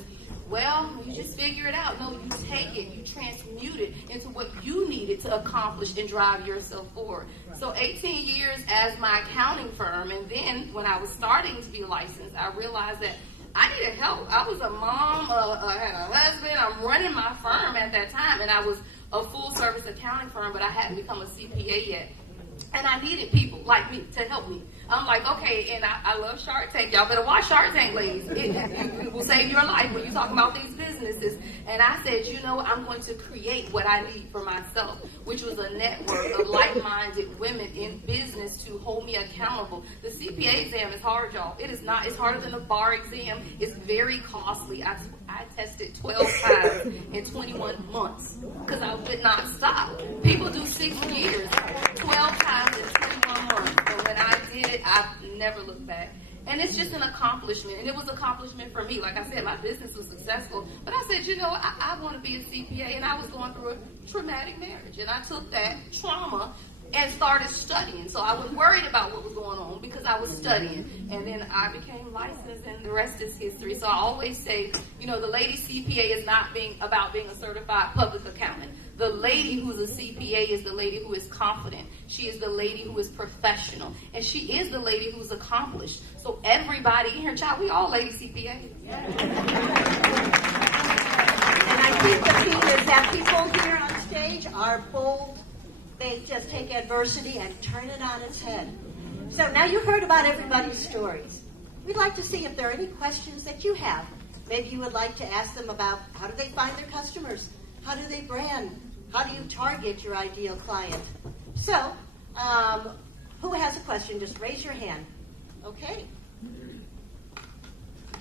well, you just figure it out. No, you take it, you transmute it into what you needed to accomplish and drive yourself forward. So 18 years as my accounting firm, and then when I was starting to be licensed, I realized that I needed help. I was a mom, I had a husband, I'm running my firm at that time, and I was a full-service accounting firm, but I hadn't become a CPA yet. And I needed people like me to help me. I'm like, okay, and I love Shark Tank. Y'all better watch Shark Tank, ladies. It will save your life when you talk about these businesses. And I said, I'm going to create what I need for myself, which was a network of like-minded women in business to hold me accountable. The CPA exam is hard, y'all. It is not. It's harder than the bar exam. It's very costly. I tested 12 times in 21 months because I would not stop. People do 6 years, 12 times in 21 months. And when I did it, I've never looked back. And it's just an accomplishment. And it was an accomplishment for me. Like I said, my business was successful. But I said, I want to be a CPA. And I was going through a traumatic marriage. And I took that trauma and started studying. So I was worried about what was going on because I was studying. And then I became licensed, and the rest is history. So I always say, the lady CPA is not about being a certified public accountant. The lady who's a CPA is the lady who is confident. She is the lady who is professional. And she is the lady who's accomplished. So everybody in here, child, we all lady CPA. And I think the key is that people here on stage are bold. They just take adversity and turn it on its head. So now you heard about everybody's stories. We'd like to see if there are any questions that you have. Maybe you would like to ask them about how do they find their customers? How do they brand? How do you target your ideal client? So, who has a question? Just raise your hand. Okay.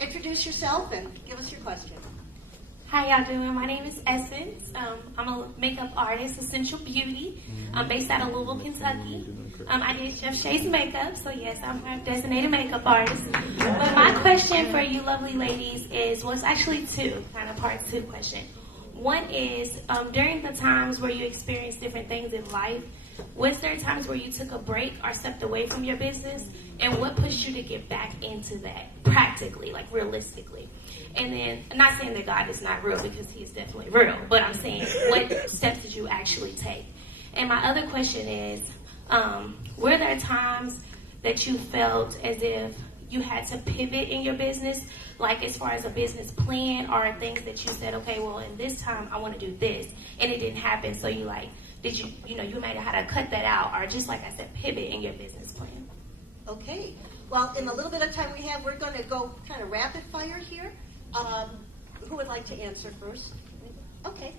Introduce yourself and give us your question. How y'all doing? My name is Essence. I'm a makeup artist, Essential Beauty. I'm based out of Louisville, Kentucky. I did Chef Shay's makeup, so yes, I'm a designated makeup artist. But my question for you lovely ladies is, well, it's actually 2, kind of part 2 question. One is, during the times where you experienced different things in life, was there times where you took a break or stepped away from your business? And what pushed you to get back into that practically, like realistically? And then, I'm not saying that God is not real because he's definitely real, but I'm saying what steps did you actually take? And my other question is, were there times that you felt as if you had to pivot in your business, like as far as a business plan or things that you said, okay, well, in this time I want to do this, and it didn't happen, so you you might have had to cut that out, or just like I said, pivot in your business plan? Okay. Well, in the little bit of time we have, we're going to go kind of rapid fire here. Who would like to answer first? Okay.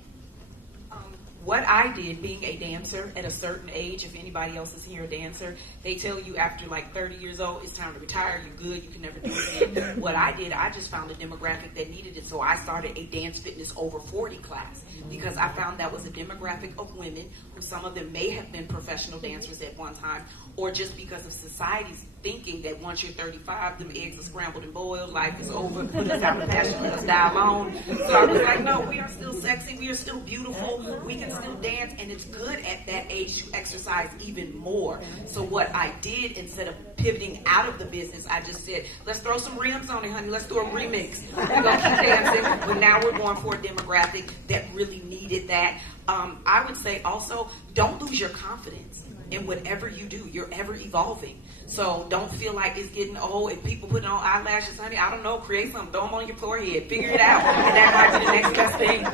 What I did, being a dancer at a certain age, if anybody else is here a dancer, they tell you after like 30 years old, it's time to retire, you're good, you can never do it again. What I did, I just found a demographic that needed it, so I started a dance fitness over 40 class because I found that was a demographic of women who some of them may have been professional dancers at one time, or just because of society's thinking that once you're 35, them eggs are scrambled and boiled, life is over, put us out of pasture, let us die alone. So I was like, no, we are still sexy, we are still beautiful, we can still dance, and it's good at that age to exercise even more. So what I did, instead of pivoting out of the business, I just said, let's throw some rims on it, honey, let's do a remix. We're gonna keep dancing, but now we're going for a demographic that really needed that. I would say also, don't lose your confidence in whatever you do. You're ever evolving. So don't feel like it's getting old. If people putting on eyelashes, honey, I don't know, create something, throw them on your forehead, figure it out, and that might be the next best thing.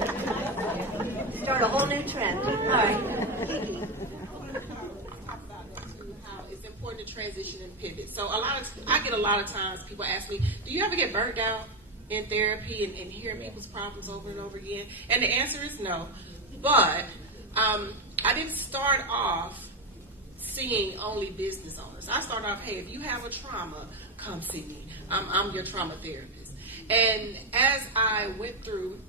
Start a whole new trend. All right. Kiki. How it's important to transition and pivot. So I get a lot of times people ask me, do you ever get burnt out in therapy and hearing people's problems over and over again? And the answer is no. But I didn't start off seeing only business owners. I started off, hey, if you have a trauma, come see me. I'm your trauma therapist. And as I went through,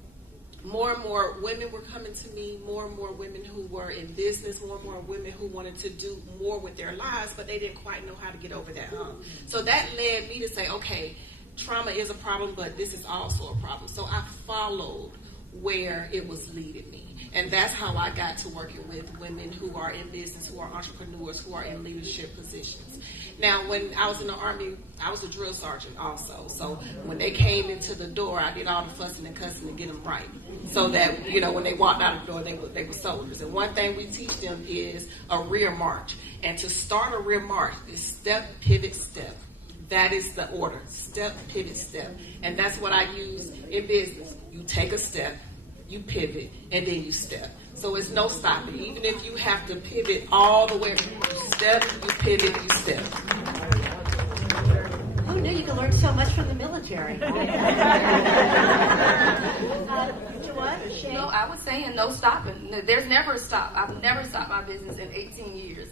more and more women were coming to me, more and more women who were in business, more and more women who wanted to do more with their lives, but they didn't quite know how to get over that hump. So that led me to say, okay, trauma is a problem, but this is also a problem. So I followed where it was leading me. And that's how I got to working with women who are in business, who are entrepreneurs, who are in leadership positions. Now, when I was in the Army, I was a drill sergeant also. So when they came into the door, I did all the fussing and cussing to get them right. So that, you know, when they walked out the door, they were soldiers. And one thing we teach them is a rear march. And to start a rear march is step, pivot, step. That is the order. Step, pivot, step. And that's what I use in business. You take a step, you pivot, and then you step. So it's no stopping. Even if you have to pivot all the way, you step, you pivot, you step. Who knew you could learn so much from the military? No, I was saying no stopping. There's never a stop. I've never stopped my business in 18 years.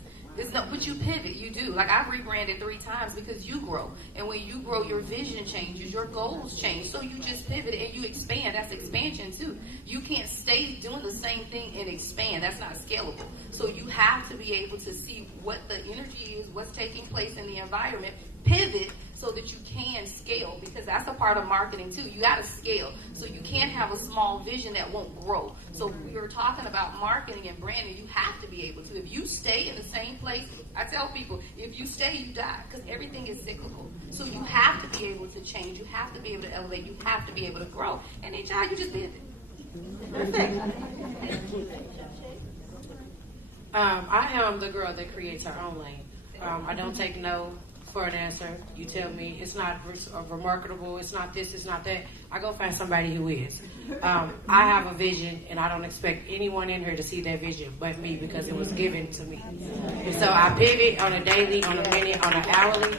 But you pivot, you do. Like, I've rebranded 3 times because you grow. And when you grow, your vision changes, your goals change. So you just pivot and you expand. That's expansion too. You can't stay doing the same thing and expand. That's not scalable. So you have to be able to see what the energy is, what's taking place in the environment, pivot so that you can scale, because that's a part of marketing too. You got to scale. So you can't have a small vision that won't grow. So we were talking about marketing and branding. You have to be able to. If you stay in the same place, I tell people, if you stay, you die, because everything is cyclical. So you have to be able to change. You have to be able to elevate. You have to be able to grow. And each time you just pivot. Perfect. I am the girl that creates her own lane. I don't take no for an answer. You tell me it's not remarkable, it's not this, it's not that. I go find somebody who is. I have a vision, and I don't expect anyone in here to see that vision but me, because it was given to me. And so I pivot on a daily, on a minute, on an hourly.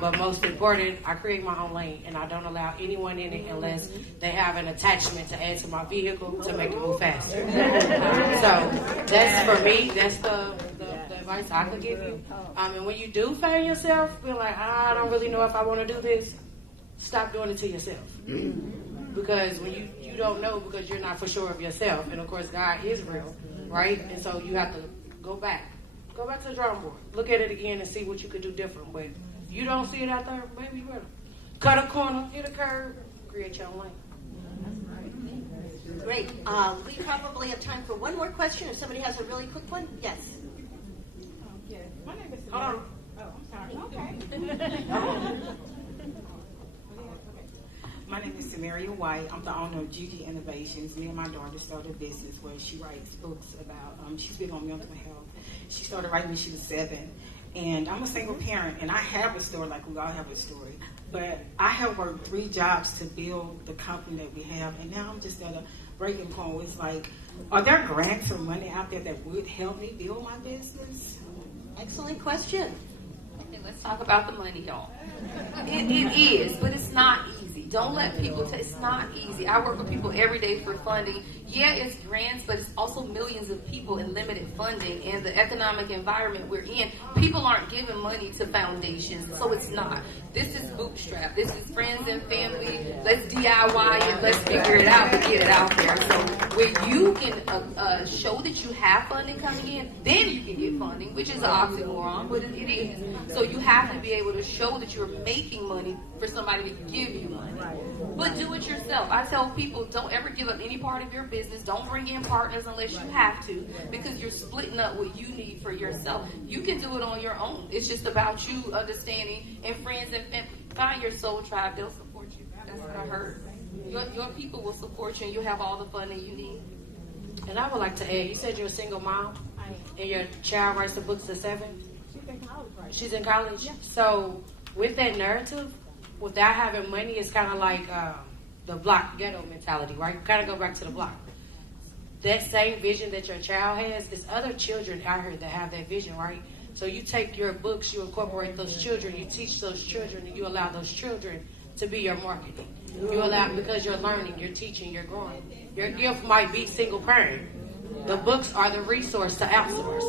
But most important, I create my own lane, and I don't allow anyone in it unless they have an attachment to add to my vehicle to make it move faster. So that's for me. That's the advice I could give you. And when you do find yourself being like, I don't really know if I want to do this, stop doing it to yourself. Because when you don't know, because you're not for sure of yourself, and of course God is real, right? And so you have to go back to the drawing board, look at it again and see what you could do different. But if you don't see it out there, maybe you better cut a corner, hit a curve, create your own lane. Great. We probably have time for one more question. If somebody has a really quick one, yes. My name is Hold on. Oh, I'm sorry. Okay. My name is Samaria White. I'm the owner of Juki Innovations. Me and my daughter started a business where she writes books about, she's big on mental health. She started writing when she was 7. And I'm a single parent, and I have a story, like we all have a story. But I have worked 3 jobs to build the company that we have, and now I'm just at a breaking point where it's like, are there grants or money out there that would help me build my business? Excellent question. Okay, let's talk about the money, y'all. It is, but it's not easy. Don't let people it's not easy. I work with people every day for funding. Yeah, it's grants, but it's also millions of people in limited funding. And the economic environment we're in, people aren't giving money to foundations, so it's not. This is bootstrap. This is friends and family. Let's DIY it. Let's figure it out and get it out there. So when you can show that you have funding coming in, then you can get funding, which is an oxymoron, but it is. So you have to be able to show that you're making money for somebody to give you money. But do it yourself. I tell people, don't ever give up any part of your business. Don't bring in partners unless you have to, because you're splitting up what you need for yourself. You can do it on your own. It's just about you understanding, and friends and family. Find your soul tribe. They'll support you. That's what I heard. Your people will support you, and you'll have all the funding you need. And I would like to add, you said you're a single mom, and your child writes the books at 7? She's in college, right? She's in college? Yeah. So with that narrative, without having money, it's kind of like the block ghetto mentality, right? You kind of go back to the block. That same vision that your child has, there's other children out here that have that vision, right? So you take your books, you incorporate those children, you teach those children, and you allow those children to be your marketing. You allow, because you're learning, you're teaching, you're growing. Your gift might be single parent. The books are the resource to outsource.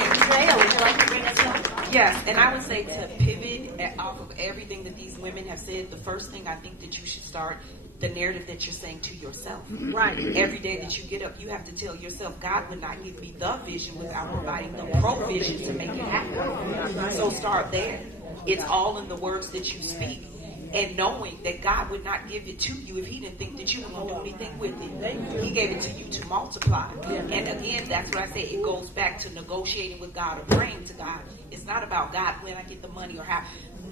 Andrea, would you like to bring us up? Yes, and I would say to pivot off of everything that these women have said, the first thing I think that you should start, the narrative that you're saying to yourself. Right. Every day that you get up, you have to tell yourself, God would not give me the vision without providing the provision to make it happen. So start there. It's all in the words that you speak. And knowing that God would not give it to you if he didn't think that you were going to do anything with it. He gave it to you to multiply. And again, that's what I say. It goes back to negotiating with God or praying to God. It's not about God, when I get the money or how.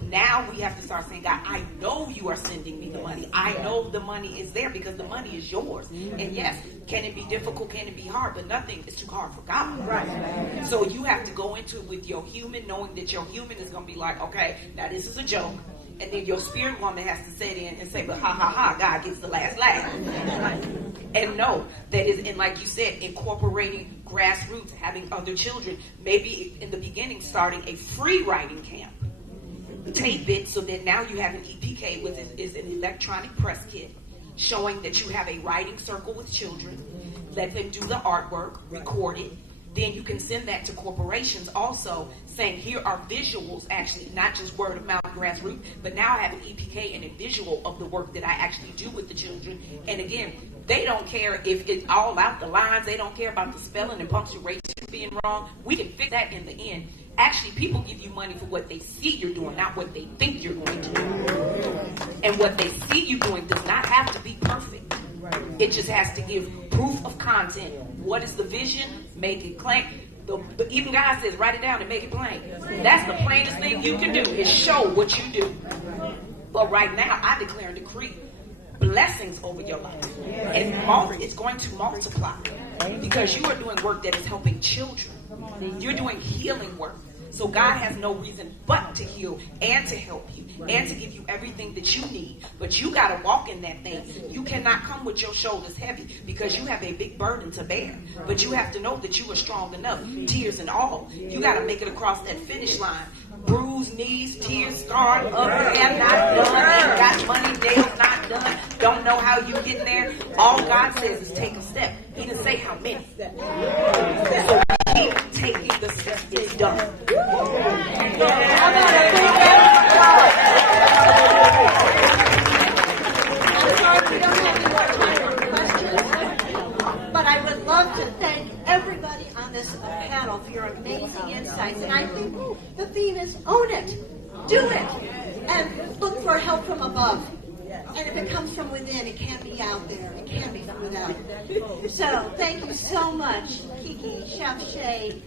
Now we have to start saying, God, I know you are sending me the money. I know the money is there because the money is yours. And yes, can it be difficult? Can it be hard? But nothing is too hard for God. Right. So you have to go into it with your human, knowing that your human is going to be like, okay, now this is a joke. And then your spirit woman has to sit in and say, but ha ha ha, God gets the last laugh. And know that is, and like you said, incorporating grassroots, having other children, maybe in the beginning starting a free writing camp. Tape it so that now you have an EPK, which is an electronic press kit, showing that you have a writing circle with children. Let them do the artwork, record it. Then you can send that to corporations also, saying here are visuals, actually, not just word of mouth grassroots, but now I have an EPK and a visual of the work that I actually do with the children. And again, they don't care if it's all out the lines. They don't care about the spelling and punctuation being wrong. We can fix that in the end. Actually, people give you money for what they see you're doing, not what they think you're going to do. And what they see you doing does not have to be perfect. It just has to give proof of content. What is the vision? Make it plain. Even God says, write it down and make it plain. That's the plainest thing you can do, is show what you do. But right now, I declare and decree blessings over your life. And it's going to multiply. Because you are doing work that is helping children. You're doing healing work. So God has no reason but to heal and to help you and to give you everything that you need. But you got to walk in that thing. You cannot come with your shoulders heavy because you have a big burden to bear. But you have to know that you are strong enough, tears and all. You got to make it across that finish line. Bruised knees, tears, scarred up, hair not done, ain't got money, nails not done, don't know how you get there. All God says is take a step. He didn't say how many. So keep taking the step. It's done. I'm sorry we don't have any more time for questions, but I would love to thank everybody on this panel for your amazing insights. And I think the theme is own it, do it, and look for help from above. And if it comes from within, it can't be out there. It can't be from without. So thank you so much, Kiki, Chef Shay,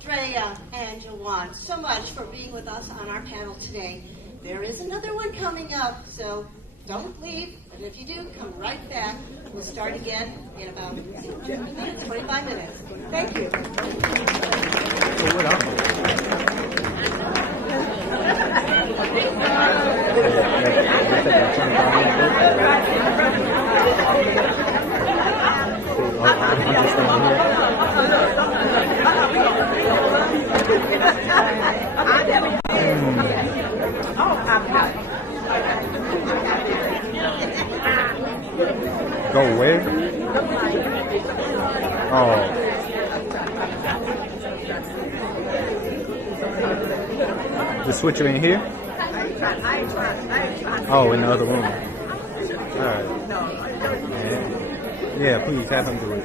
Drea, and Jawan, so much for being with us on our panel today. There is another one coming up, so don't leave. And if you do, come right back. We'll start again in about 25 minutes. Thank you. Oh, Go where? Oh. The switcher in here? Oh, in the other room. Alright. Yeah, please have him do it.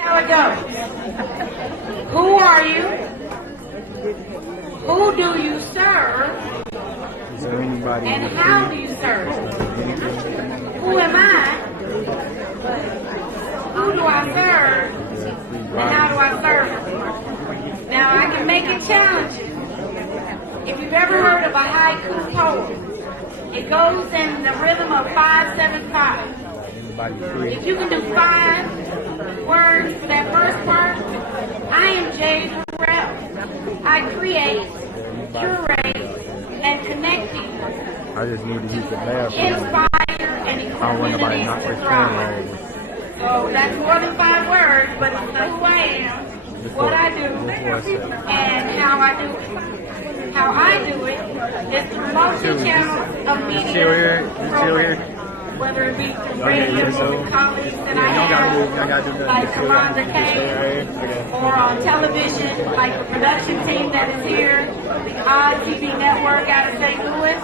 How it goes. Who are you? Who do you serve? Is there anybody? And how do you serve? Who am I? Who do I serve? challenging. If you've ever heard of a haiku poem, it goes in the rhythm of 5-7-5. If you can do 5 words for that first part, I am Jade Harrell. I create, curate, and connect people. I just need to use the bathroom. Inspire and equip I don't want nobody communities knock to this thrive. camera over. So that's more than 5 words, but it's who I am, what I do, and how I do it. How I do it is through multi-channels of media, whether it be through radio with colleagues that I have, like Kamanda Kane, or on television, like the production team that is here, the Odd TV network out of St. Louis,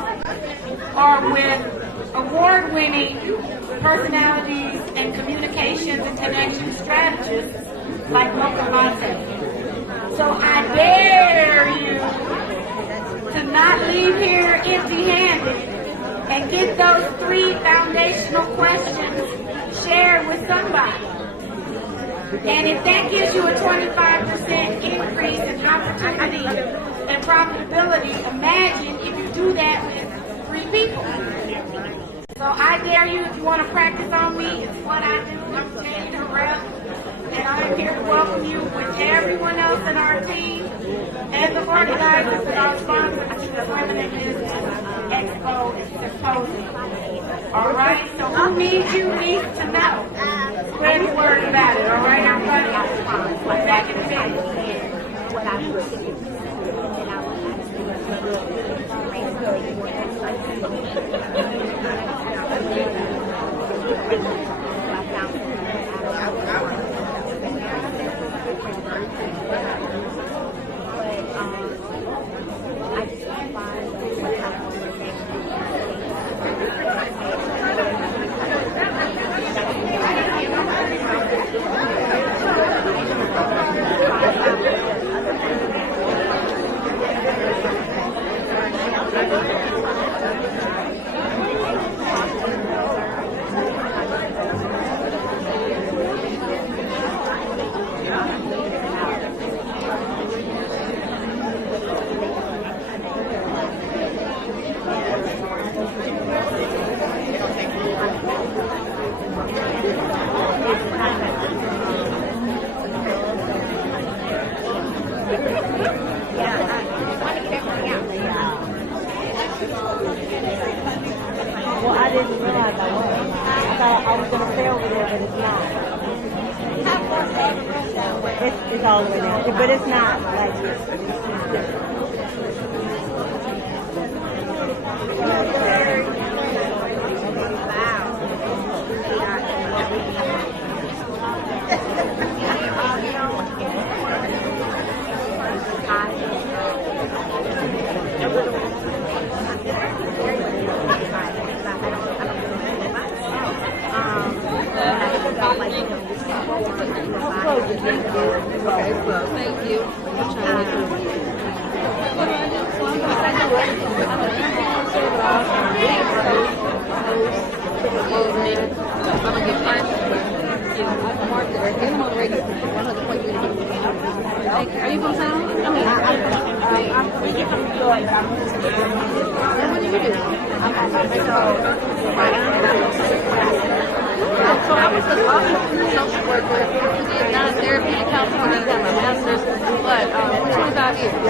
or with award-winning personalities and communications and connection strategists like Mocha Latte. So I dare you to not leave here empty-handed and get those 3 foundational questions shared with somebody. And if that gives you a 25% increase in opportunity and profitability, imagine if you do that with 3 people. So I dare you, if you want to practice on me, it's what I do. I'm Jade Harrell, and I'm here to welcome you with everyone else in our team and the organizers and our sponsors to the Women in Business Expo and Symposium. All right, so who needs to know. Spread the word about it, all right? I'm back in a minute. Well, I didn't realize I was. I thought I was going to stay over there, but it's not. It's all the way down, but it's not like this. Thank you. Are you from town? What do you do? So I was a social worker. I did non-therapeutic counseling. I got my master's, but for 25 years. So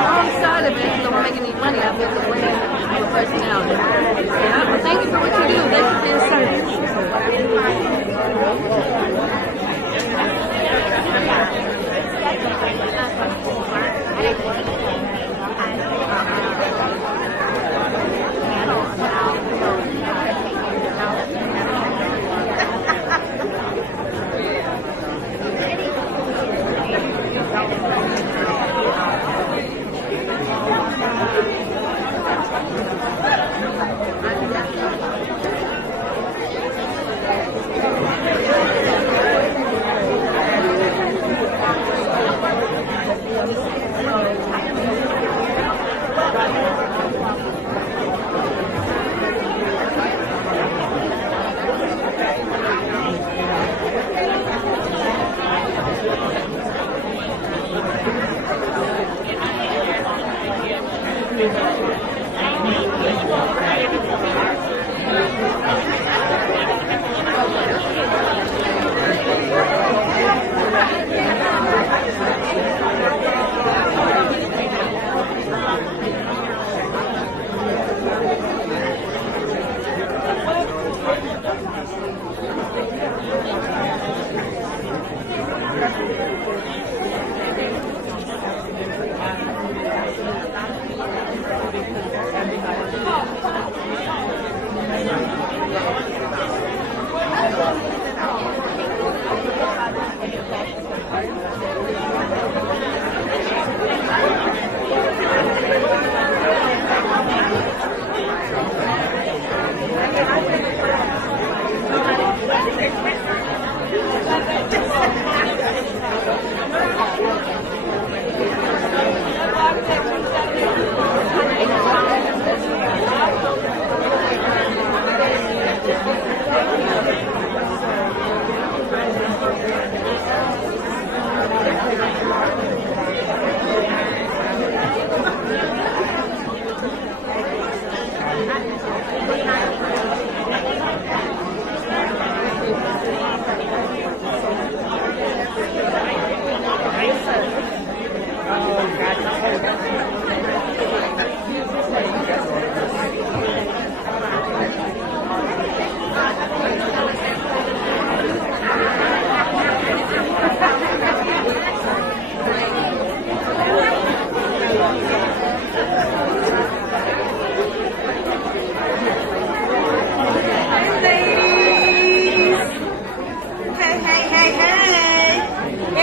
alongside of it, because I'm making any money, I built a brand and a personality. And thank you for what you do. Thank you for your service.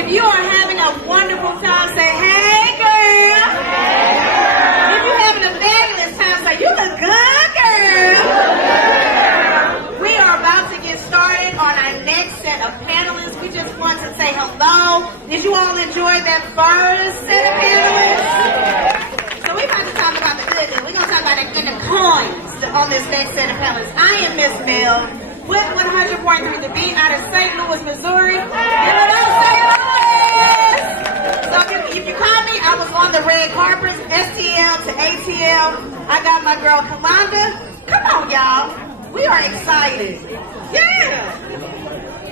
If you are having a wonderful time, say, hey, girl. If you're having a fabulous time, say, you look good, girl. We are about to get started on our next set of panelists. We just want to say hello. Did you all enjoy that first set of panelists? So we're about to talk about the good news. We're going to talk about the coins on this next set of panelists. I am Miss Mill with 100.3 The Beat out of St. Louis, Missouri. Give it up, St. Louis! So if you call me, I was on the red carpet, STL to ATL. I got my girl Kalonda. Come on, y'all. We are excited. Yeah!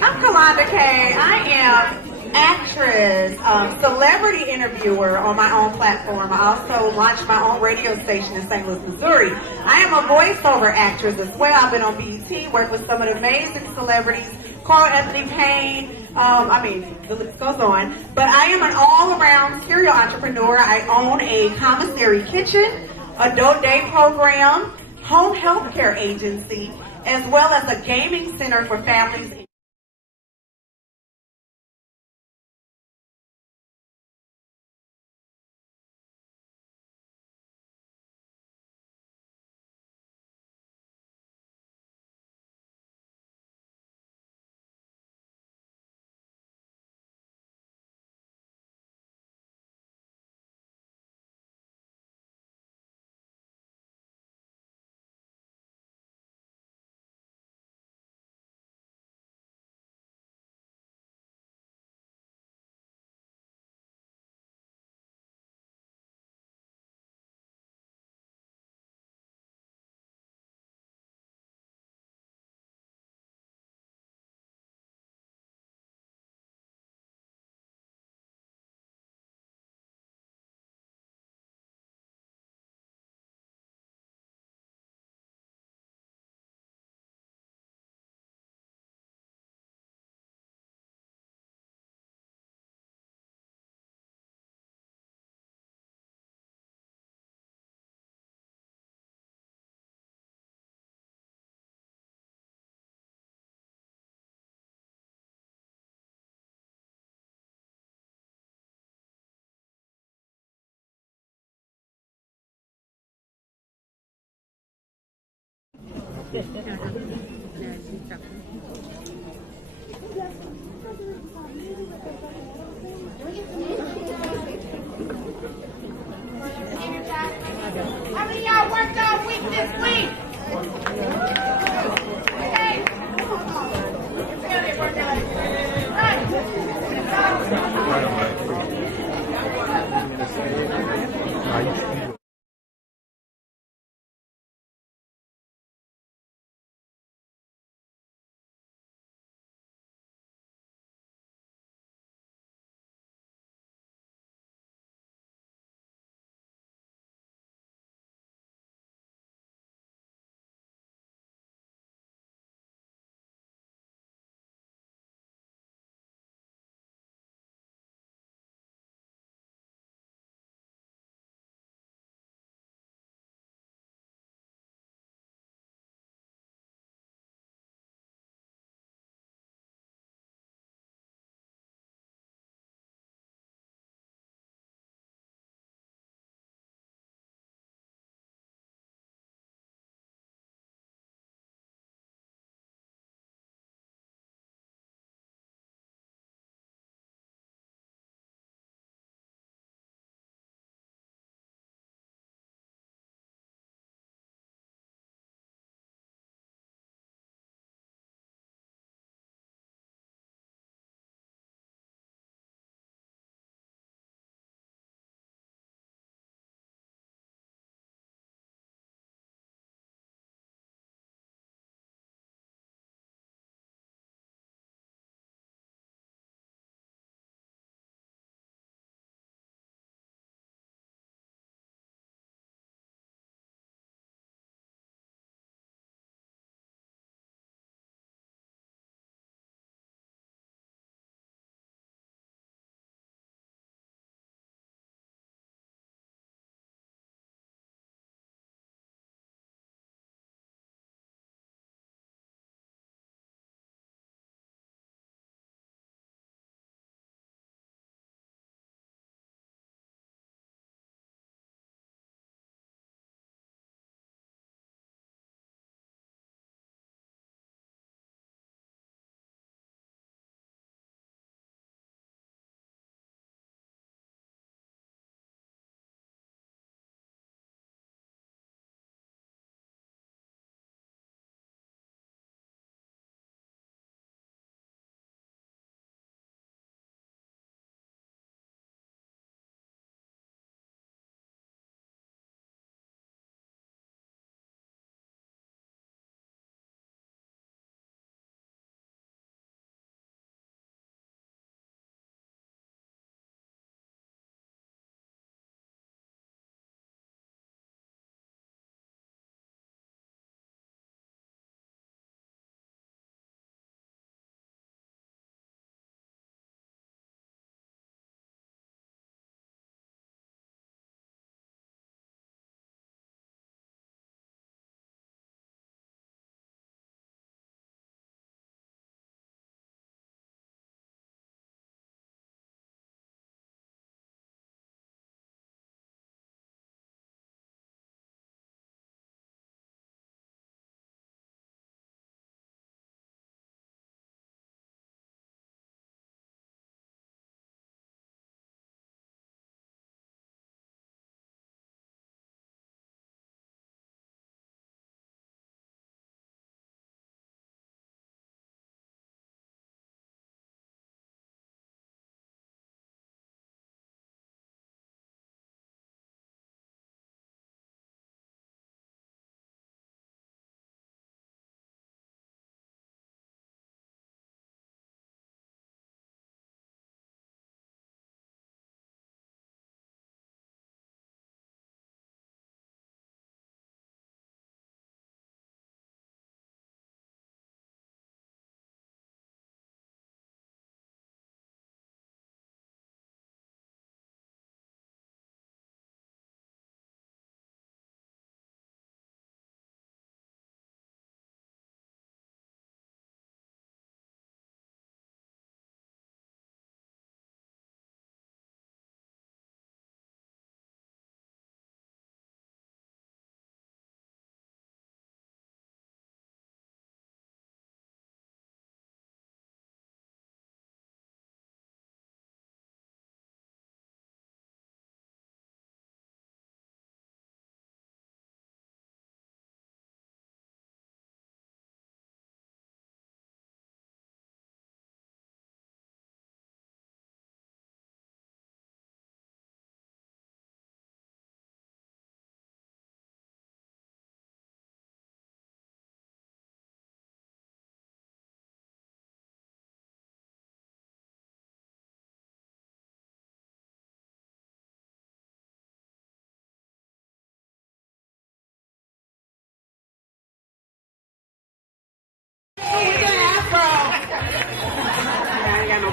I'm Kalonda Kay. I am actress, celebrity interviewer on my own platform. I also launched my own radio station in St. Louis, Missouri. I am a voiceover actress as well. I've been on BET, worked with some of the amazing celebrities, Carl Anthony Payne, the list goes on. But I am an all-around serial entrepreneur. I own a commissary kitchen, adult day program, home health care agency, as well as a gaming center for families. How many of y'all worked all week this week? Okay. Everybody worked out. Right.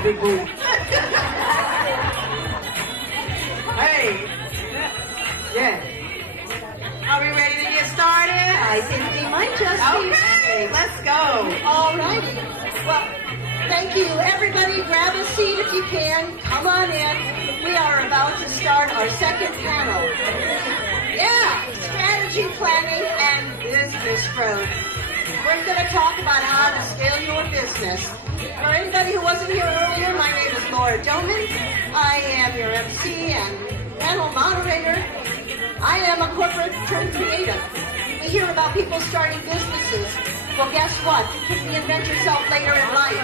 big booty. Hey. Yeah. Are we ready to get started? I think we might just be. Okay, let's go. All righty. Well, thank you. Everybody grab a seat if you can. Come on in. We are about to start our second panel. Yeah, strategy planning and business growth. We're going to talk about how to scale your business. For anybody who wasn't here earlier, my name is Laura Doman. I am your MC and panel moderator. I am a corporate turned creative. We hear about people starting businesses. Well, guess what? You can reinvent yourself later in life.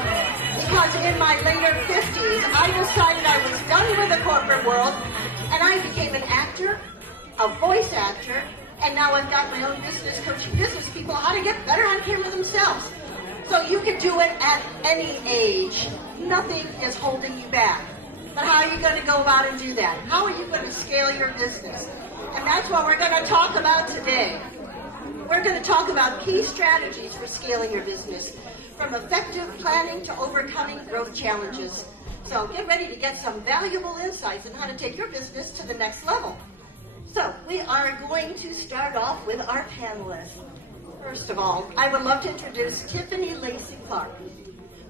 Because in my later 50s, I decided I was done with the corporate world, and I became an actor, a voice actor, and now I've got my own business coaching business people how to get better on camera themselves. So you can do it at any age. Nothing is holding you back. But how are you going to go about and do that? How are you going to scale your business? And that's what we're going to talk about today. We're going to talk about key strategies for scaling your business, from effective planning to overcoming growth challenges. So get ready to get some valuable insights on how to take your business to the next level. So we are going to start off with our panelists. First of all, I would love to introduce Tiffany Lacey Clark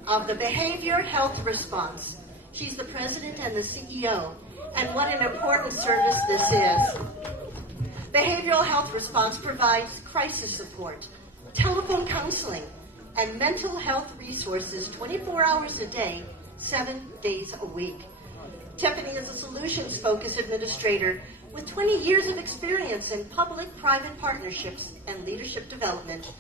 of the Behavior Health Response. She's the president and the CEO, and what an important service this is. Behavioral Health Response provides crisis support, telephone counseling, and mental health resources 24 hours a day, 7 days a week. Tiffany is a solutions-focused administrator with 20 years of experience in public-private partnerships and leadership development.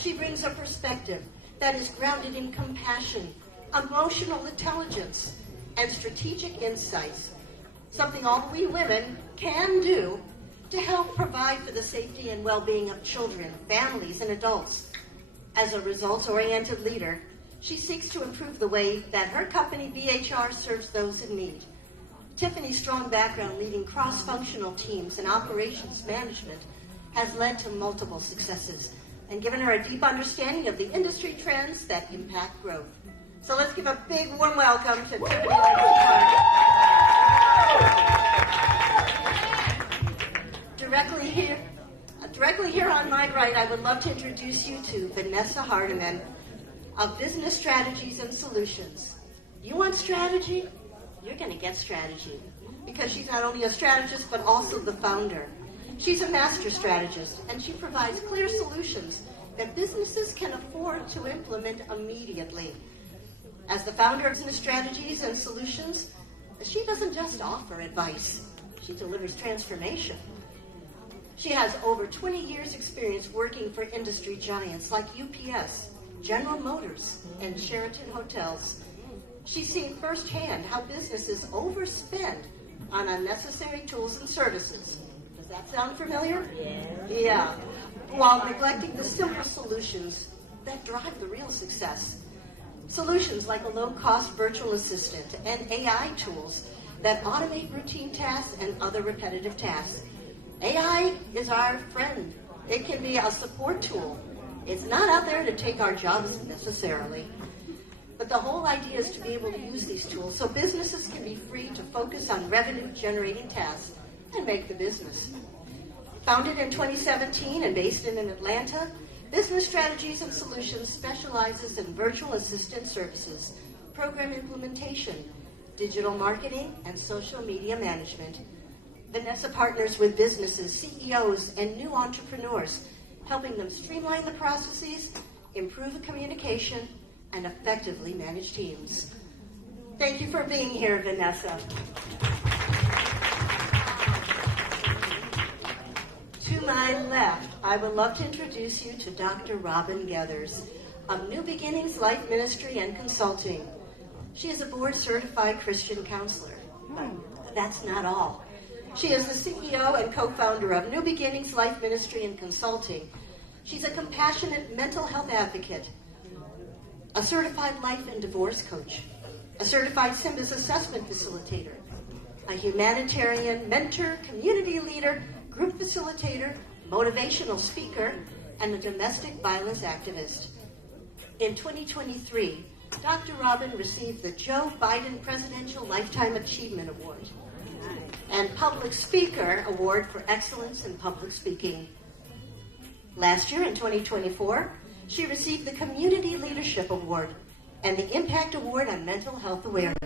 She brings a perspective that is grounded in compassion, emotional intelligence, and strategic insights, something all we women can do to help provide for the safety and well-being of children, families, and adults. As a results-oriented leader, she seeks to improve the way that her company, BHR, serves those in need. Tiffany's strong background leading cross-functional teams and operations management has led to multiple successes and given her a deep understanding of the industry trends that impact growth. So let's give a big warm welcome to Tiffany Lacey Clark. Directly here on my right, I would love to introduce you to Vanessa Hardiman of Business Strategies and Solutions. You want strategy? You're going to get strategy, because she's not only a strategist but also the founder. She's a master strategist, and she provides clear solutions that businesses can afford to implement immediately. As the founder of Business Strategies and Solutions, she doesn't just offer advice, she delivers transformation. She has over 20 years experience working for industry giants like UPS, General Motors, and Sheraton Hotels. She's seen firsthand how businesses overspend on unnecessary tools and services. Does that sound familiar? Yeah. While neglecting the simple solutions that drive the real success. Solutions like a low-cost virtual assistant and AI tools that automate routine tasks and other repetitive tasks. AI is our friend. It can be a support tool. It's not out there to take our jobs necessarily. But the whole idea is to be able to use these tools so businesses can be free to focus on revenue-generating tasks and make the business. Founded in 2017 and based in Atlanta, Business Strategies and Solutions specializes in virtual assistant services, program implementation, digital marketing, and social media management. Vanessa partners with businesses, CEOs, and new entrepreneurs, helping them streamline the processes, improve the communication, and effectively manage teams. Thank you for being here, Vanessa. To my left, I would love to introduce you to Dr. Robin Geathers of New Beginnings Life Ministry and Consulting. She is a board-certified Christian counselor. But that's not all. She is the CEO and co-founder of New Beginnings Life Ministry and Consulting. She's a compassionate mental health advocate, a certified life and divorce coach, a certified SYMBIS assessment facilitator, a humanitarian mentor, community leader, group facilitator, motivational speaker, and a domestic violence activist. In 2023, Dr. Robin received the Joe Biden Presidential Lifetime Achievement Award and Public Speaker Award for Excellence in Public Speaking. Last year, in 2024, she received the Community Leadership Award and the Impact Award on Mental Health Awareness.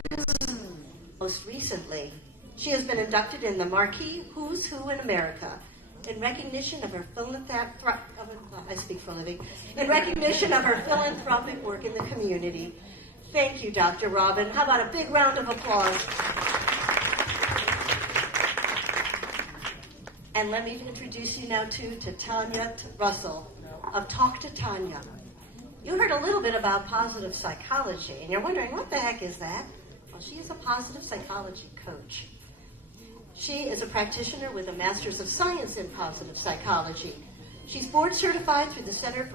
Most recently, she has been inducted in the Marquee Who's Who in America in recognition of her philanthropic work in the community. Thank you, Dr. Robin. How about a big round of applause? And let me introduce you now to Tanya Russell of Talk to Tanya. You heard a little bit about positive psychology, and you're wondering, what the heck is that? Well, she is a positive psychology coach. She is a practitioner with a Master's of Science in Positive Psychology. She's board certified through the Center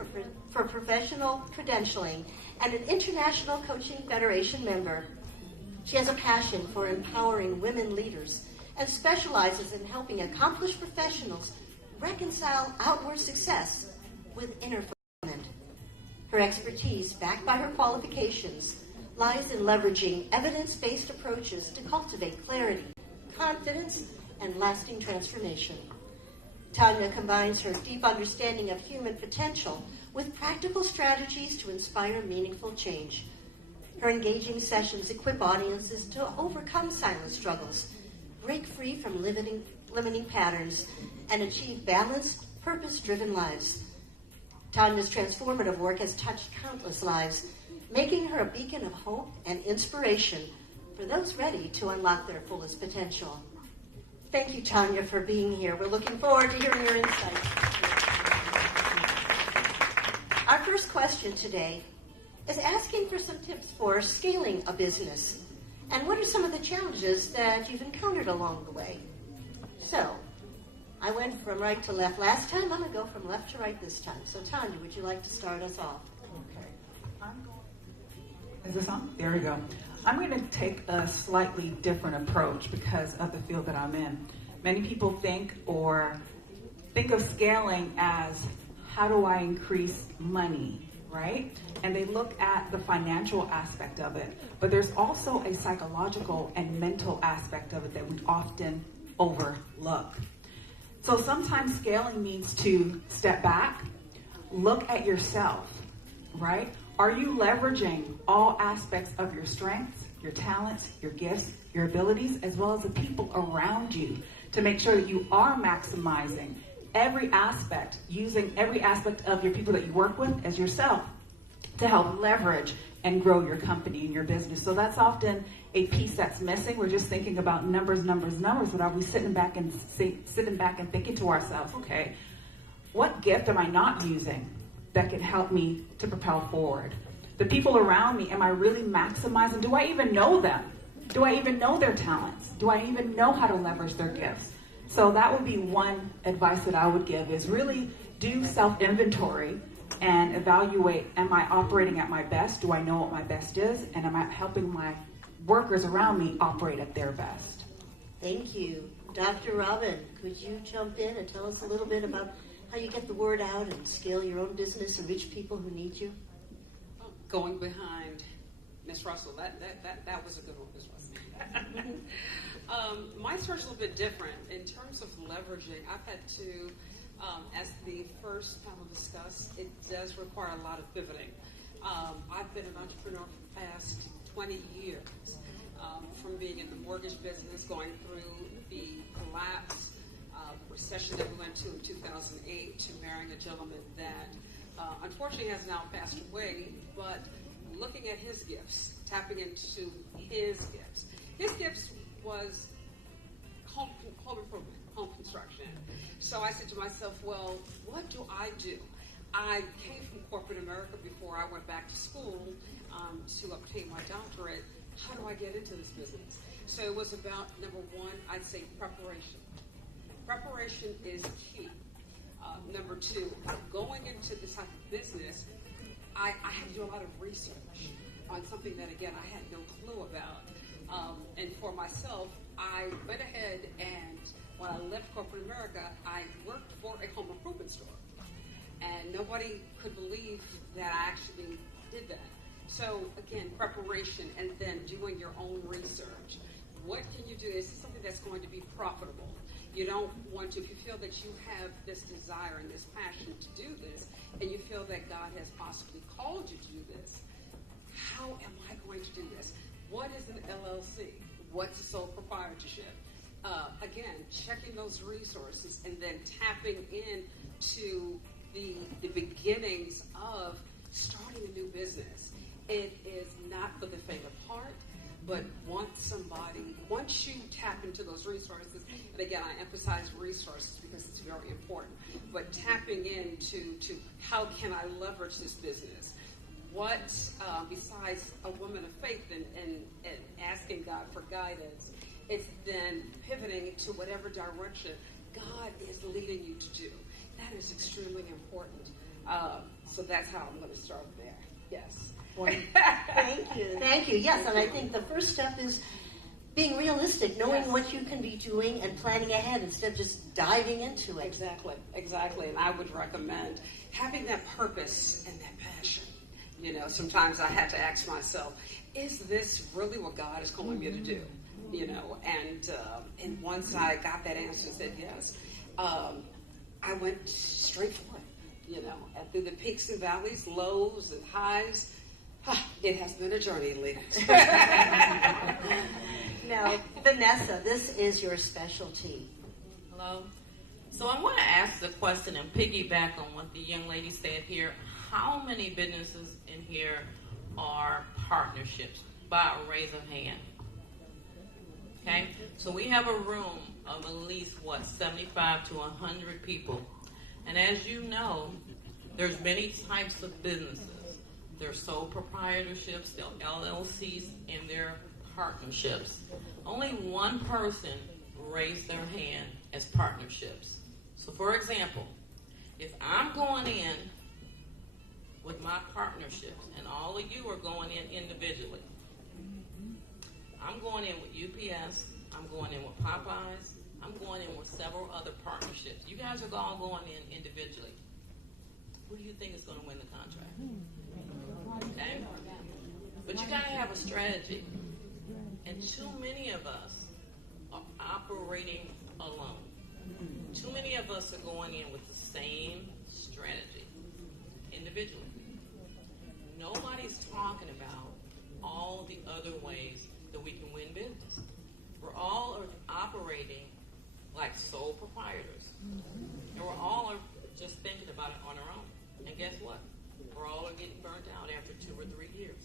for Professional Credentialing and an International Coaching Federation member. She has a passion for empowering women leaders and specializes in helping accomplished professionals reconcile outward success with inner fulfillment. Her expertise, backed by her qualifications, lies in leveraging evidence-based approaches to cultivate clarity, confidence, and lasting transformation. Tanya combines her deep understanding of human potential with practical strategies to inspire meaningful change. Her engaging sessions equip audiences to overcome silent struggles, break free from limiting patterns, and achieve balanced, purpose-driven lives. Tanya's transformative work has touched countless lives, making her a beacon of hope and inspiration for those ready to unlock their fullest potential. Thank you, Tanya, for being here. We're looking forward to hearing your insights. Our first question today is asking for some tips for scaling a business. And what are some of the challenges that you've encountered along the way? So, I went from right to left last time. I'm going to go from left to right this time. So, Tanya, would you like to start us off? Okay. Is this on? There we go. I'm going to take a slightly different approach because of the field that I'm in. Many people think of scaling as, how do I increase money, right? And they look at the financial aspect of it, but there's also a psychological and mental aspect of it that we often overlook. So sometimes scaling means to step back, look at yourself, right? Are you leveraging all aspects of your strengths, your talents, your gifts, your abilities, as well as the people around you to make sure that you are maximizing every aspect, using every aspect of your people that you work with as yourself to help leverage and grow your company and your business? So that's often a piece that's missing. We're just thinking about numbers, but are we sitting back and thinking to ourselves, okay, what gift am I not using that can help me to propel forward? The people around me, am I really maximizing? Do I even know them? Do I even know their talents? Do I even know how to leverage their gifts? So that would be one advice that I would give, is really do self-inventory and evaluate, am I operating at my best? Do I know what my best is? And am I helping my workers around me operate at their best? Thank you. Dr. Robin, could you jump in and tell us a little bit about how you get the word out and scale your own business and reach people who need you? Going behind Miss Russell, that was a good one, Miss Russell. My story's a little bit different. In terms of leveraging, I've had to, as the first panel discussed, it does require a lot of pivoting. I've been an entrepreneur for the past 20 years, from being in the mortgage business, going through the collapse, recession that we went to in 2008, to marrying a gentleman that unfortunately has now passed away, but looking at his gifts, tapping into his gifts. His gifts was home improvement, home construction. So I said to myself, well, what do I do? I came from corporate America before I went back to school to obtain my doctorate. How do I get into this business? So it was about, number one, I'd say preparation. Preparation is key. Number two, going into this type of business, I had to do a lot of research on something that, again, I had no clue about. And for myself, I went ahead and when I left corporate America, I worked for a home improvement store. And nobody could believe that I actually did that. So again, preparation and then doing your own research. What can you do? Is something that's going to be profitable. You don't want to, if you feel that you have this desire and this passion to do this, and you feel that God has possibly called you to do this, how am I going to do this? What is an LLC? What's a sole proprietorship? Again, checking those resources and then tapping into the beginnings of starting a new business. It is not for the faint of heart, but once you tap into those resources, and again, I emphasize resources because it's very important, but tapping into how can I leverage this business? What, besides a woman of faith and asking God for guidance, it's then pivoting to whatever direction God is leading you to do. That is extremely important. So that's how I'm going to start there. Yes. Thank you. Thank you. Yes, and I think the first step is being realistic, knowing what you can be doing and planning ahead instead of just diving into it. Exactly. And I would recommend having that purpose and that passion. You know, sometimes I had to ask myself, is this really what God is calling me to do? You know, and once I got that answer and said yes, I went straight for it, you know, and through the peaks and valleys, lows and highs. It has been a journey, ladies. Now, Vanessa, this is your specialty. Hello. So I want to ask the question and piggyback on what the young lady said here. How many businesses in here are partnerships? By a raise of hand. Okay? So we have a room of at least, 75 to 100 people. And as you know, there's many types of businesses. There's sole proprietorships, there are LLCs, and there are partnerships. Only one person raised their hand as partnerships. So for example, if I'm going in with my partnerships and all of you are going in individually, I'm going in with UPS, I'm going in with Popeyes, I'm going in with several other partnerships. You guys are all going in individually. Who do you think is going to win the contract? Okay? But you got to have a strategy. And too many of us are operating alone. Too many of us are going in with the same strategy individually. Nobody's talking about all the other ways that we can win business. We're all operating like sole proprietors. And we're all just thinking about it on our own. And guess what? We're all getting burnt out after 2 or 3 years.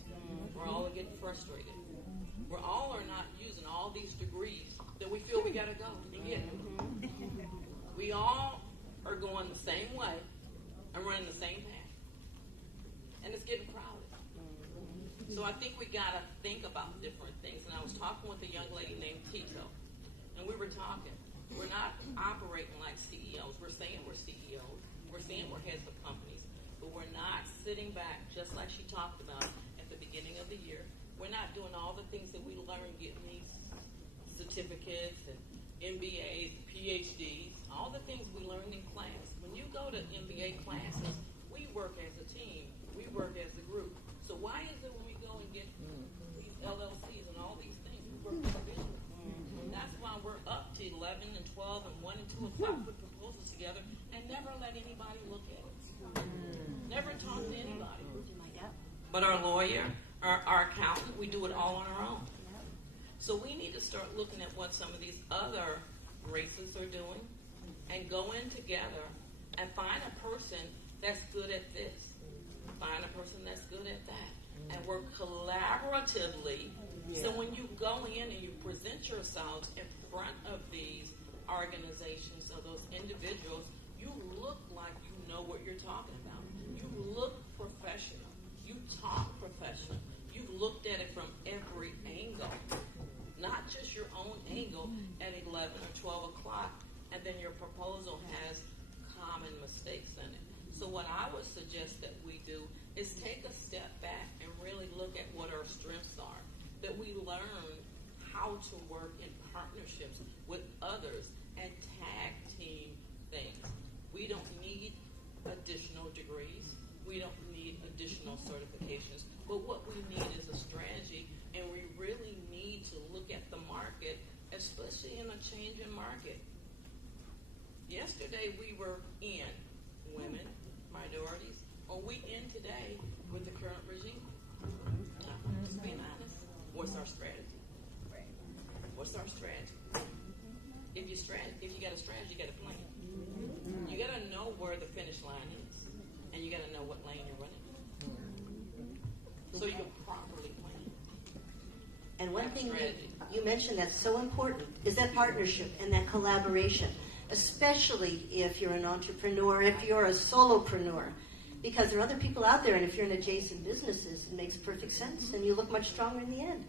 We're all getting frustrated. We're all are not using all these degrees that we feel we got to go and get. We all are going the same way and running the same path. And it's getting crowded. So I think we got to think about different things. And I was talking with a young lady named Tito. And we were talking. We're not operating like CEOs. We're saying we're CEOs. We're saying we're heads of companies. But we're not sitting back, just like she talked about at the beginning of the year. We're not doing all the things that we learn, getting these certificates and MBAs, PhDs, all the things we learned in class. When you go to MBA classes, we work as a team. We work as a group. So why is it when we go and get these LLCs and all these things, we work individually? That's why we're up to 11 and 12 and 1 and 2 o'clock, put proposals together, and never let anybody look at it. Never talk to anybody. But our lawyer, our accountant, we do it all on our own. So we need to start looking at what some of these other races are doing and go in together and find a person that's good at this. Find a person that's good at that. And work collaboratively. So when you go in and you present yourselves in front of these organizations or those individuals, you look like you know what you're talking about. You look professional. You talk professional. You've looked at it from every angle, not just your own angle at 11 or 12 o'clock, and then your proposal has common mistakes in it. So what I would suggest that we do is take a step back and really look at what our strengths are, that we learn how to work in partnerships with others and tag team things. We don't need additional degrees. We don't need additional certifications. But what we yesterday we were in women, minorities, are we in today with the current regime? No, just being honest. What's our strategy? What's our strategy? If you got a strategy, you got a plan. You got to know where the finish line is, and you got to know what lane you're running, so you can properly plan. And one thing you mentioned that's so important is that partnership and that collaboration, especially if you're an entrepreneur, if you're a solopreneur, because there are other people out there, and if you're in adjacent businesses, it makes perfect sense, and you look much stronger in the end.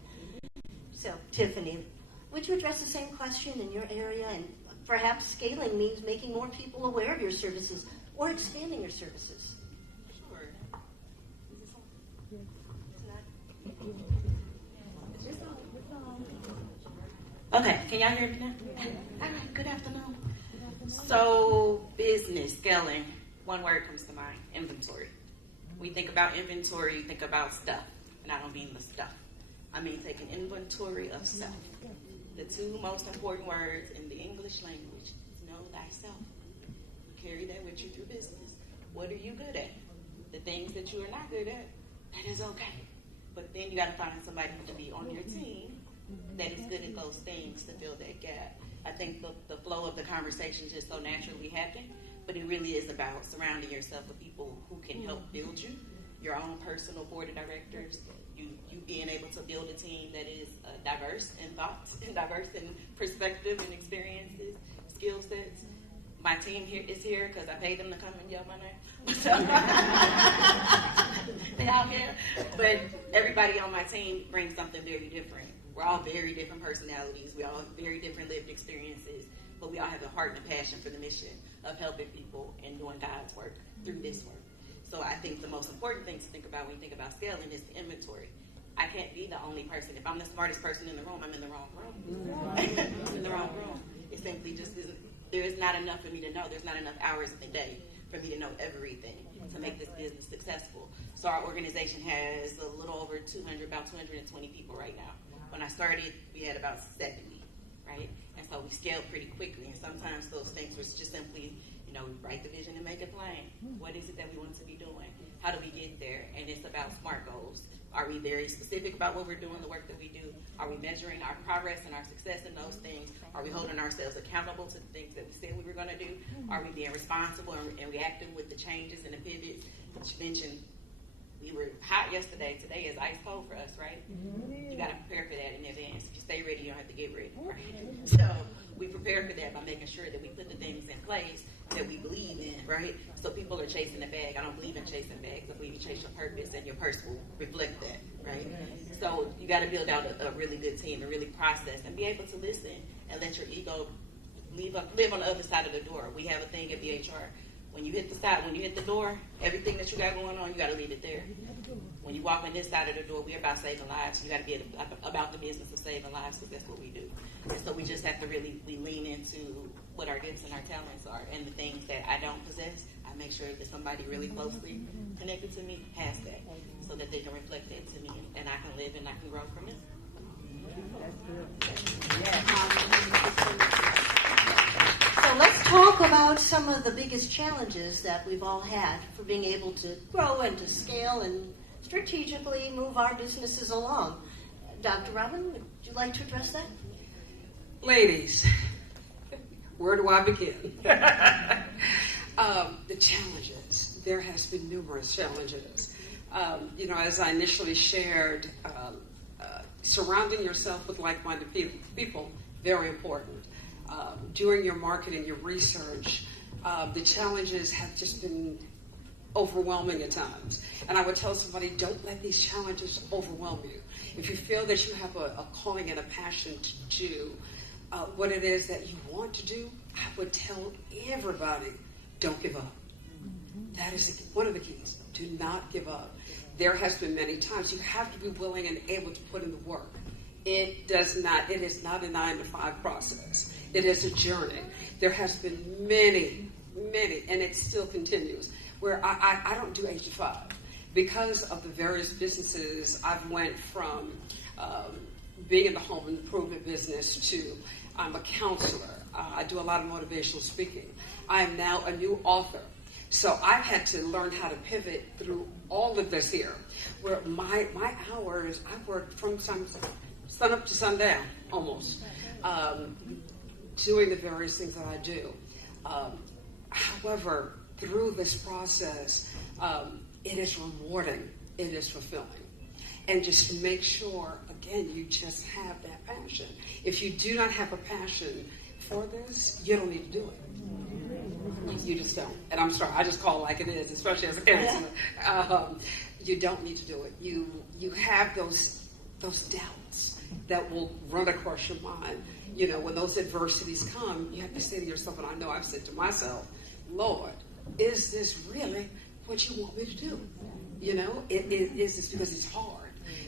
So, Tiffany, would you address the same question in your area? And perhaps scaling means making more people aware of your services or expanding your services. Sure. Okay, can y'all hear me now? All right, good afternoon. So, business, scaling, one word comes to mind, inventory. When you think about inventory, you think about stuff, and I don't mean the stuff. I mean taking inventory of self. The two most important words in the English language is know thyself. You carry that with you through business. What are you good at? The things that you are not good at, that is okay. But then you got to find somebody to be on your team that is good at those things to fill that gap. I think the flow of the conversation just so naturally happened, but it really is about surrounding yourself with people who can help build you, your own personal board of directors, you being able to build a team that is diverse in thoughts, and diverse in perspective and experiences, skill sets. My team here is here because I paid them to come and yell my name. They all here. But everybody on my team brings something very different. We're all very different personalities. We all have very different lived experiences. But we all have a heart and a passion for the mission of helping people and doing God's work through this work. So I think the most important thing to think about when you think about scaling is the inventory. I can't be the only person. If I'm the smartest person in the room, I'm in the wrong room. I'm in the wrong room. It simply just isn't. There is not enough for me to know. There's not enough hours in the day for me to know everything to make this business successful. So our organization has a little over 200, about 220 people right now. When I started, we had about 70, right? And so we scaled pretty quickly. And sometimes those things was just simply, we write the vision and make it plain. What is it that we want to be doing? How do we get there? And it's about SMART goals. Are we very specific about what we're doing, the work that we do? Are we measuring our progress and our success in those things? Are we holding ourselves accountable to the things that we said we were going to do? Are we being responsible and reacting with the changes and the pivots? You mentioned we were hot yesterday. Today is ice cold for us, right? You got to prepare for that in advance. If you stay ready, you don't have to get ready, right? So we prepare for that by making sure that we put the things in place that we believe in, right? So people are chasing the bag. I don't believe in chasing bags. I believe you chase your purpose, and your purse will reflect that, right? So you got to build out a really good team and really process and be able to listen and let your ego live on the other side of the door. We have a thing at BHR. When you hit the door, everything that you got going on, you got to leave it there. When you walk on this side of the door, we're about saving lives. You got to be about the business of saving lives, because that's what we do. And so we just have to we lean into what our gifts and our talents are, and the things that I don't possess, I make sure that somebody really closely connected to me has that, so that they can reflect that to me, and I can live and I can grow from it. So let's talk about some of the biggest challenges that we've all had for being able to grow and to scale and strategically move our businesses along. Dr. Robin, would you like to address that? Ladies, where do I begin? The challenges. There has been numerous challenges. As I initially shared, surrounding yourself with like-minded people, very important. Doing your marketing, your research, the challenges have just been overwhelming at times. And I would tell somebody, don't let these challenges overwhelm you. If you feel that you have a calling and a passion to do what it is that you want to do, I would tell everybody, don't give up. That is one of the keys. Do not give up. There has been many times you have to be willing and able to put in the work. It is not a 9-to-5 process. It is a journey. There has been many, and it still continues, where I don't do 8 to 5. Because of the various businesses, I've went from being in the home improvement business to I'm a counselor. I do a lot of motivational speaking. I am now a new author. So I've had to learn how to pivot through all of this here, where my hours, I work from sun up to sundown, almost, doing the various things that I do. However, through this process, it is rewarding, it is fulfilling. And just make sure, again, you just have that passion. If you do not have a passion for this, you don't need to do it. You just don't. And I'm sorry, I just call it like it is, especially as a counselor. You don't need to do it. You have those doubts that will run across your mind. You know, when those adversities come, you have to say to yourself, and I know I've said to myself, Lord, is this really what you want me to do? You know, is this because it's hard?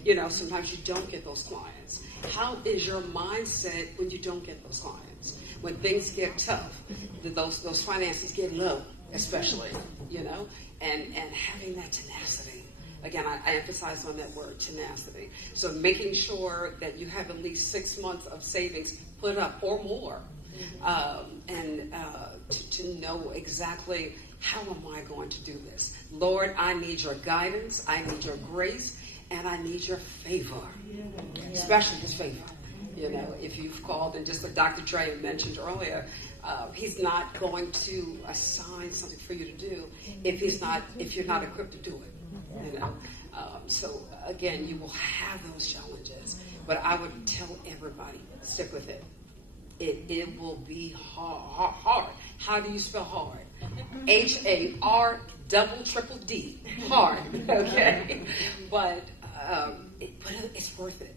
You know, sometimes you don't get those clients. How is your mindset when you don't get those clients? When things get tough, those finances get low, especially, you know, and having that tenacity. Again, I emphasize on that word, tenacity. So making sure that you have at least 6 months of savings put up or more, to know exactly, how am I going to do this? Lord, I need your guidance, I need your grace, and I need your favor, especially his favor. You know, if you've called, and just what Dr. Dre mentioned earlier, he's not going to assign something for you to do if you're not equipped to do it. You know, so again, you will have those challenges, but I would tell everybody, stick with it. It will be hard. How do you spell hard? HAR double D. Hard. Okay, but it's worth it.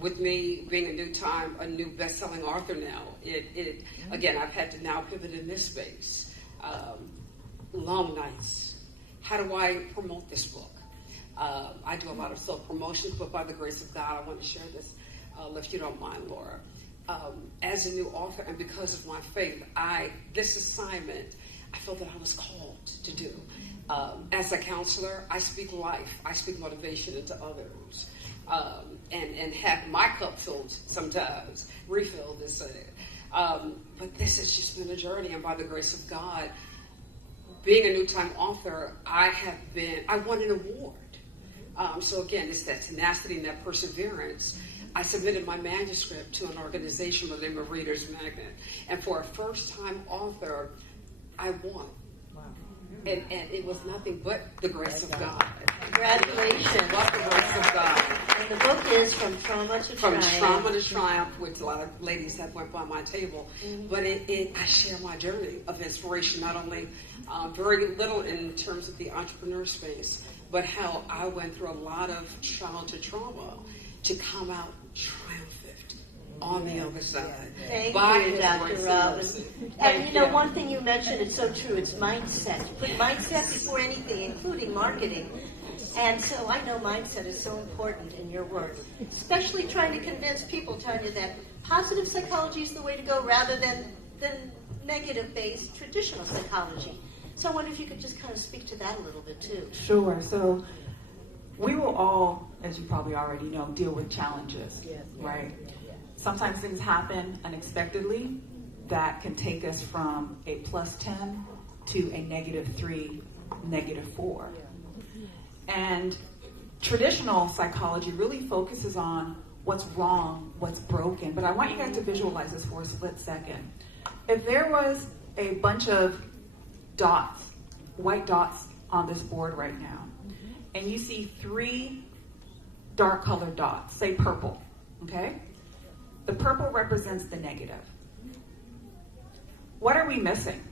With me being a new best-selling author now, again, I've had to now pivot in this space. Long nights. How do I promote this book? I do a lot of self-promotions, but by the grace of God, I want to share this, if you don't mind, Laura. As a new author, and because of my faith, this assignment, I felt that I was called to do. As a counselor, I speak life. I speak motivation into others. And have my cup filled sometimes, refilled, as said. But this has just been a journey, and by the grace of God, being a new-time author, I won an award. So again, it's that tenacity and that perseverance. I submitted my manuscript to an organization by the name of Reader's Magnet, and for a first-time author, I won. And it was nothing but the grace of God. Congratulations. What the grace of God. And the book is From Trauma to Triumph. From Trauma to Triumph, which a lot of ladies have went by my table. Mm-hmm. But I share my journey of inspiration, not only very little in terms of the entrepreneur space, but how I went through a lot of childhood trauma to come out triumphant on the other side. Thank you, Dr. Robin. And you know, one thing you mentioned, it's so true, it's mindset. Put mindset before anything, including marketing. And so I know mindset is so important in your work, especially trying to convince people, telling you that positive psychology is the way to go rather than negative-based traditional psychology. So I wonder if you could just kind of speak to that a little bit too. Sure. So we will all, as you probably already know, deal with challenges, right? Sometimes things happen unexpectedly that can take us from a +10 to a -3, -4. And traditional psychology really focuses on what's wrong, what's broken. But I want you guys to visualize this for a split second. If there was a bunch of dots, white dots on this board right now, and you see 3 dark colored dots, say purple, okay? The purple represents the negative. What are we missing?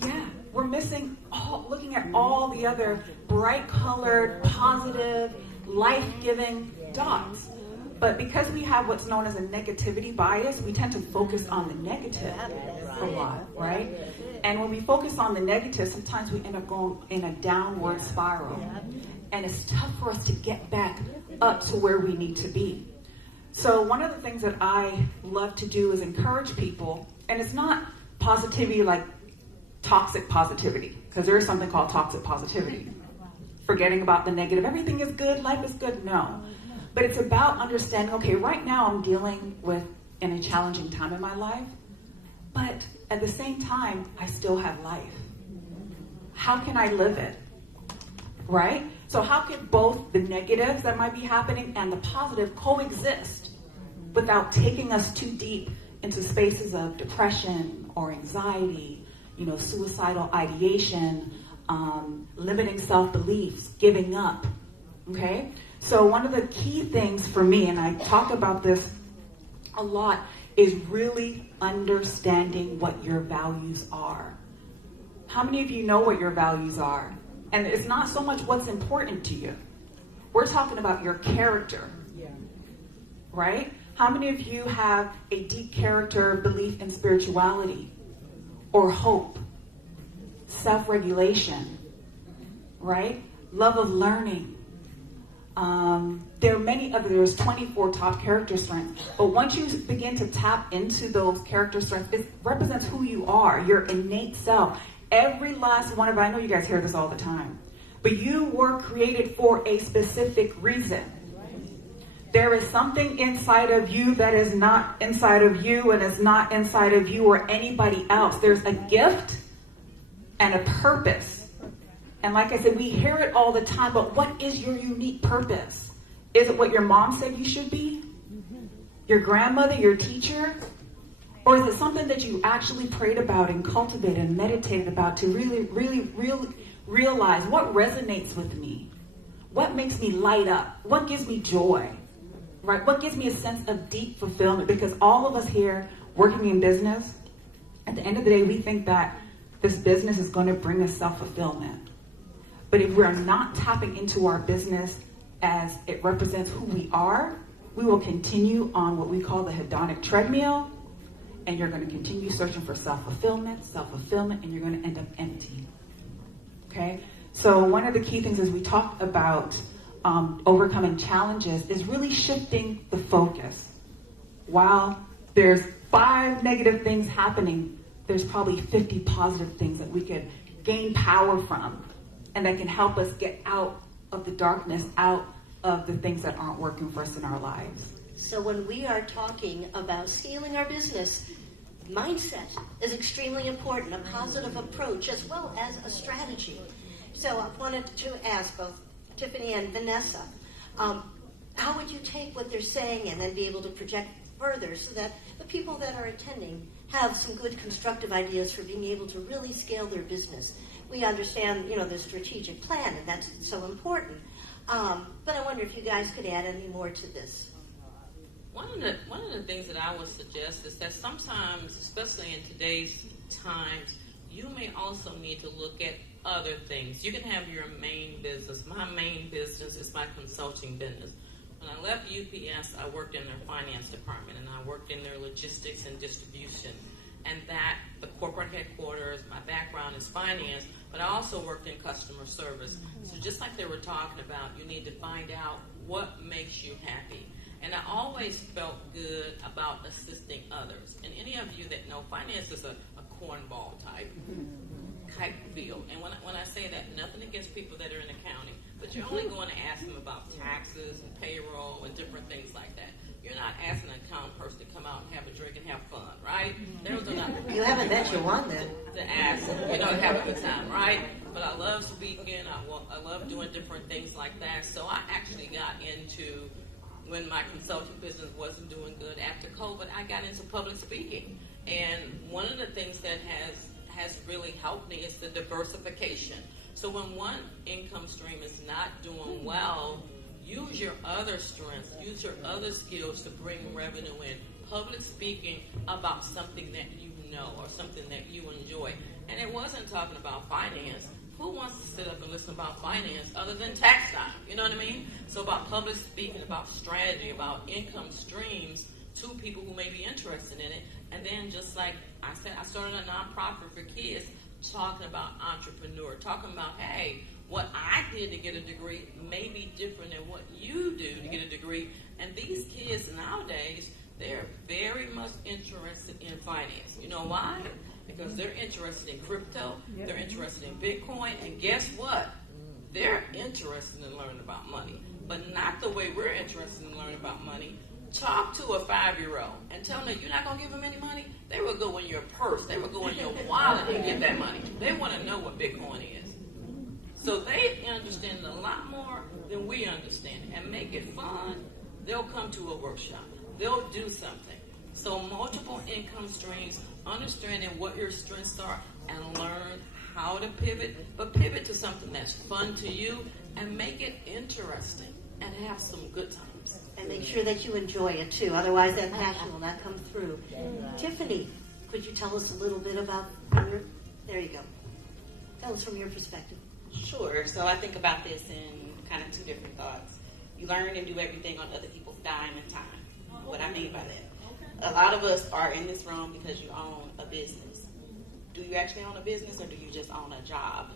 Yeah, we're missing looking at all the other bright colored, positive, life-giving dots. But because we have what's known as a negativity bias, we tend to focus on the negative a lot, right? And when we focus on the negative, sometimes we end up going in a downward spiral. And it's tough for us to get back up to where we need to be. So one of the things that I love to do is encourage people, and it's not positivity like toxic positivity, because there is something called toxic positivity. Forgetting about the negative, everything is good, life is good, no. But it's about understanding, okay, right now I'm dealing with in a challenging time in my life, but at the same time, I still have life. How can I live it? Right? So how can both the negatives that might be happening and the positive coexist without taking us too deep into spaces of depression or anxiety, suicidal ideation, limiting self-beliefs, giving up, okay? So one of the key things for me, and I talk about this a lot, is really understanding what your values are. How many of you know what your values are? And it's not so much what's important to you. We're talking about your character, right? How many of you have a deep character belief in spirituality or hope, self-regulation, right? Love of learning. There are many other, there's 24 top character strengths. But once you begin to tap into those character strengths, it represents who you are, your innate self. Every last one of it, I know you guys hear this all the time, but you were created for a specific reason. There is something inside of you that is not inside of you and is not inside of you or anybody else. There's a gift and a purpose. And like I said, we hear it all the time, but what is your unique purpose? Is it what your mom said you should be? Your grandmother, your teacher? Or is it something that you actually prayed about and cultivated and meditated about to really realize what resonates with me? What makes me light up? What gives me joy? Right? What gives me a sense of deep fulfillment? Because all of us here working in business, at the end of the day, we think that this business is going to bring us self-fulfillment. But if we're not tapping into our business as it represents who we are, we will continue on what we call the hedonic treadmill, and you're going to continue searching for self-fulfillment, and you're going to end up empty. Okay? So one of the key things as we talk about overcoming challenges is really shifting the focus. While there's 5 negative things happening, there's probably 50 positive things that we could gain power from and that can help us get out of the darkness, out of the things that aren't working for us in our lives. So when we are talking about scaling our business, mindset is extremely important, a positive approach as well as a strategy. So I wanted to ask both Tiffany and Vanessa, how would you take what they're saying and then be able to project further so that the people that are attending have some good constructive ideas for being able to really scale their business? We understand, the strategic plan, and that's so important. But I wonder if you guys could add any more to this. One of the things that I would suggest is that sometimes, especially in today's times, you may also need to look at other things. You can have your main business. My main business is my consulting business. When I left UPS, I worked in their finance department, and I worked in their logistics and distribution. And that, the corporate headquarters, my background is finance, but I also worked in customer service. So just like they were talking about, you need to find out what makes you happy. And I always felt good about assisting others. And any of you that know, finance is a cornball type field. And when I say that, nothing against people that are in accounting, but you're only going to ask them about taxes and payroll and different things like that. You're not asking an accountant person to come out and have a drink and have fun, right? Those are not You haven't met your one then. To ask, have a good time, right? But I love speaking. I love doing different things like that. So I actually got into, when my consulting business wasn't doing good after COVID, I got into public speaking. And one of the things that has really helped me is the diversification. So when one income stream is not doing well, use your other strengths, use your other skills to bring revenue in. Public speaking about something that you know or something that you enjoy. And it wasn't talking about finance. Who wants to sit up and listen about finance other than tax time? You know what I mean? So about public speaking, about strategy, about income streams to people who may be interested in it. And then just like I said, I started a nonprofit for kids talking about entrepreneur, talking about, hey, what I did to get a degree may be different than what you do to get a degree. And these kids nowadays, they're very much interested in finance. You know why? Because they're interested in crypto, they're interested in Bitcoin, and guess what? They're interested in learning about money, but not the way way we're interested in learning about money. Talk to a 5-year-old and tell them that you're not going to give them any money. They will go in your purse. They will go in your wallet and get that money. They want to know what Bitcoin is. So they understand a lot more than we understand. And make it fun. They'll come to a workshop. They'll do something. So multiple income streams, understanding what your strengths are, and learn how to pivot. But pivot to something that's fun to you and make it interesting and have some good times. And make sure that you enjoy it too. Otherwise, that passion will not come through. Tiffany, could you tell us a little bit about your... There you go. Tell us from your perspective. Sure. So I think about this in kind of two different thoughts. You learn and do everything on other people's dime and time. What I mean by that. A lot of us are in this room because you own a business. Do you actually own a business or do you just own a job?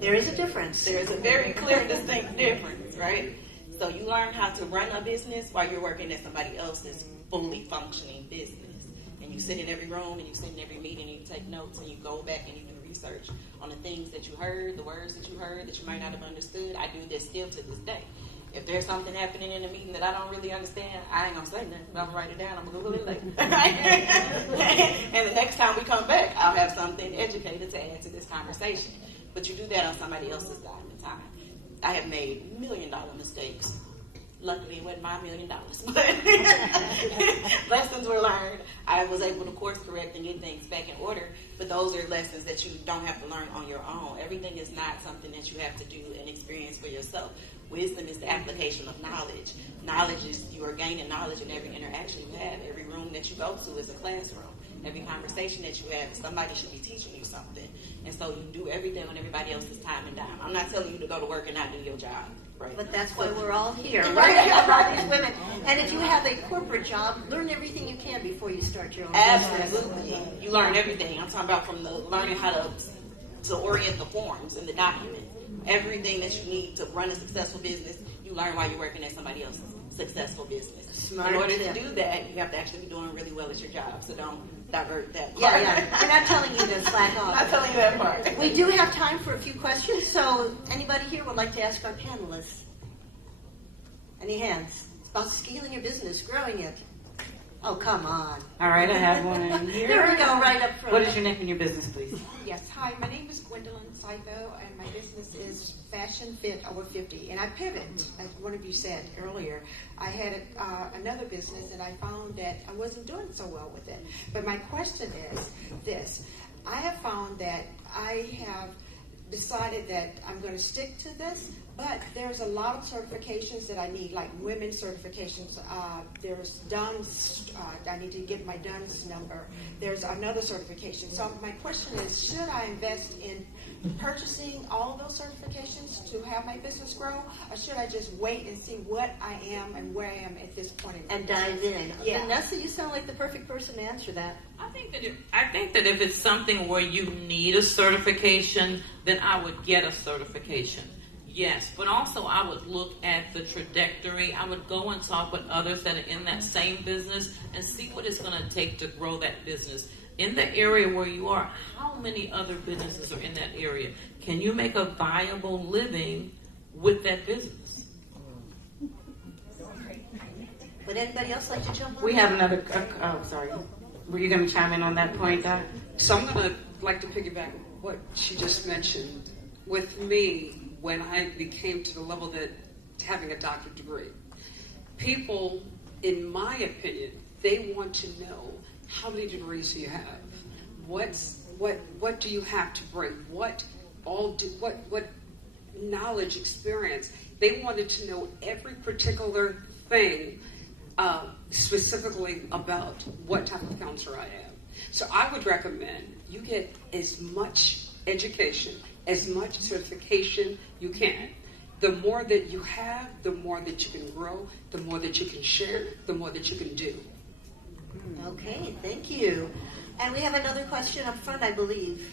There is a difference. There is a very clear, distinct difference, right? So you learn how to run a business while you're working at somebody else's fully functioning business. And you sit in every room and you sit in every meeting and you take notes and you go back and you do research on the things that you heard, the words that you heard that you might not have understood. I do this still to this day. If there's something happening in a meeting that I don't really understand, I ain't gonna say nothing. I'm gonna write it down. I'm gonna Google it later. And the next time we come back, I'll have something educated to add to this conversation. But you do that on somebody else's dime and time. I have made $1 million mistakes. Luckily, it wasn't my $1 million. But lessons were learned. I was able to course correct and get things back in order. But those are lessons that you don't have to learn on your own. Everything is not something that you have to do and experience for yourself. Wisdom is the application of knowledge. Knowledge is you are gaining knowledge in every interaction you have. Every room that you go to is a classroom. Every conversation that you have, somebody should be teaching you something. And so you do everything on everybody else's time and dime. I'm not telling you to go to work and not do your job. Right. But that's why we're all here, right? All these women. And if you have a corporate job, learn everything you can before you start your own business. Absolutely. You learn everything. I'm talking about from the learning how to orient the forms and the documents. Everything that you need to run a successful business, you learn while you're working at somebody else's successful business. Smart in order tip. to do that, you have to actually be doing really well at your job. So don't divert that part. Yeah. We're not telling you to slack off. I'm not telling you that part. We do have time for a few questions, so anybody here would like to ask our panelists? Any hands? It's about scaling your business, growing it. Oh, come on. All right, I have one here. There we go, right up front. What is your name and your business, please? Yes, hi, my name is Gwendolyn Saito, and my business is Fashion Fit Over 50. And I pivot, as one of you said earlier. I had another business, and I found that I wasn't doing so well with it. But my question is this. I have found that I have decided that I'm going to stick to this, but there's a lot of certifications that I need, like women's certifications. There's DUNS. I need to get my DUNS number. There's another certification. So my question is, should I invest in purchasing all those certifications to have my business grow, or should I just wait and see what I am and where I am at this point in time? And dive in. Yeah. Vanessa, you sound like the perfect person to answer that. I think that if it's something where you need a certification, then I would get a certification. Yes, but also I would look at the trajectory. I would go and talk with others that are in that same business and see what it's going to take to grow that business. In the area where you are, how many other businesses are in that area? Can you make a viable living with that business? Would anybody else like to jump on? We have another, sorry. Were you going to chime in on that point, Doc? So I'm going to like to piggyback what she just mentioned. With me, when I became to the level that having a doctorate degree, people, in my opinion, they want to know how many degrees do you have? What do you have to bring? What knowledge, experience? They wanted to know every particular thing specifically about what type of counselor I am. So I would recommend you get as much education, as much certification you can. The more that you have, the more that you can grow, the more that you can share, the more that you can do. Okay, thank you. And we have another question up front, I believe.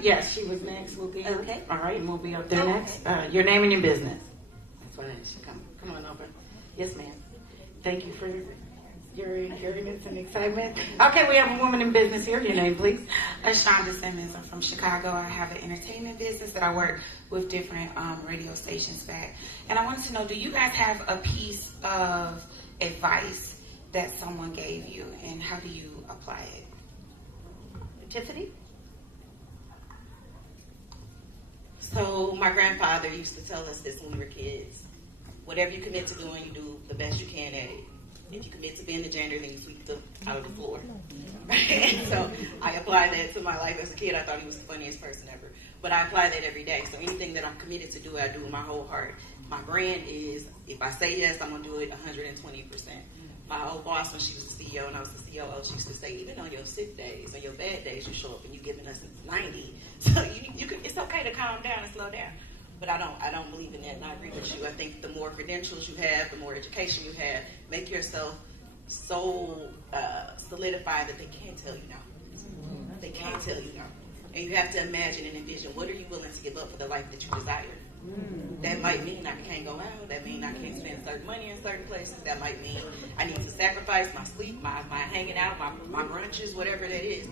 Yes, she was next. We'll be okay. All right, and we'll be up there next. Your name and your business. That's what I should come on over. Yes, ma'am. Thank you for your eagerness and excitement. Okay, we have a woman in business here. Your name, please. Shonda Simmons. I'm from Chicago. I have an entertainment business that I work with different radio stations back. And I wanted to know, do you guys have a piece of advice that someone gave you, and how do you apply it? Tiffany? So my grandfather used to tell us this when we were kids. Whatever you commit to doing, you do the best you can at it. If you commit to being the janitor, then you sweep the out of the floor. And so I applied that to my life as a kid. I thought he was the funniest person ever. But I apply that every day. So anything that I'm committed to do, I do with my whole heart. My brand is, if I say yes, I'm going to do it 120%. My old boss, when she was the CEO and I was the COO, she used to say, even on your sick days, on your bad days, you show up and you're giving us 90. So you can, it's okay to calm down and slow down. But I don't believe in that, and I agree with you. I think the more credentials you have, the more education you have, make yourself so solidified that they can't tell you no. They can't tell you no. And you have to imagine and envision, what are you willing to give up for the life that you desire? That might mean I can't go out. That means I can't spend certain money in certain places. That might mean I need to sacrifice my sleep, my hanging out, my brunches, whatever that is.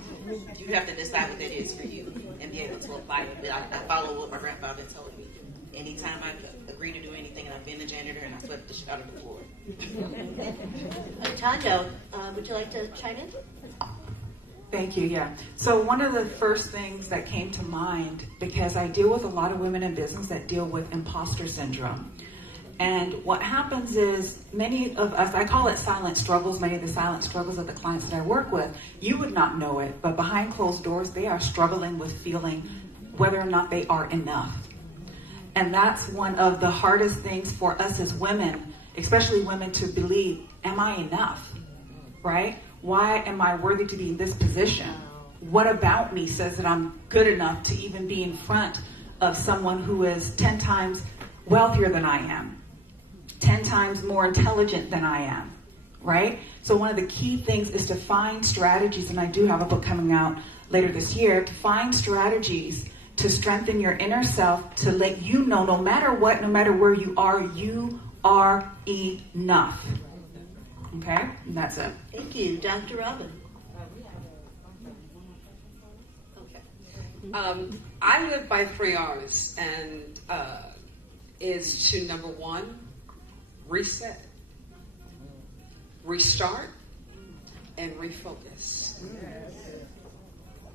You have to decide what that is for you and be able to apply it. But I follow what my grandfather told me. Anytime I agree to do anything, and I've been the janitor and I swept the shit out of the floor. Tanya, would you like to chime in? Thank you, yeah. So one of the first things that came to mind, because I deal with a lot of women in business that deal with imposter syndrome. And what happens is many of us, I call it silent struggles, many of the silent struggles of the clients that I work with, you would not know it, but behind closed doors, they are struggling with feeling whether or not they are enough. And that's one of the hardest things for us as women, especially women, to believe, am I enough, right? Why am I worthy to be in this position? What about me says that I'm good enough to even be in front of someone who is 10 times wealthier than I am, 10 times more intelligent than I am, right? So one of the key things is to find strategies, and I do have a book coming out later this year, to find strategies to strengthen your inner self, to let you know, no matter what, no matter where you are enough. Okay? And that's it. Thank you. Dr. Robin. Okay. I live by 3 R's, and is to, number 1, reset, restart, and refocus.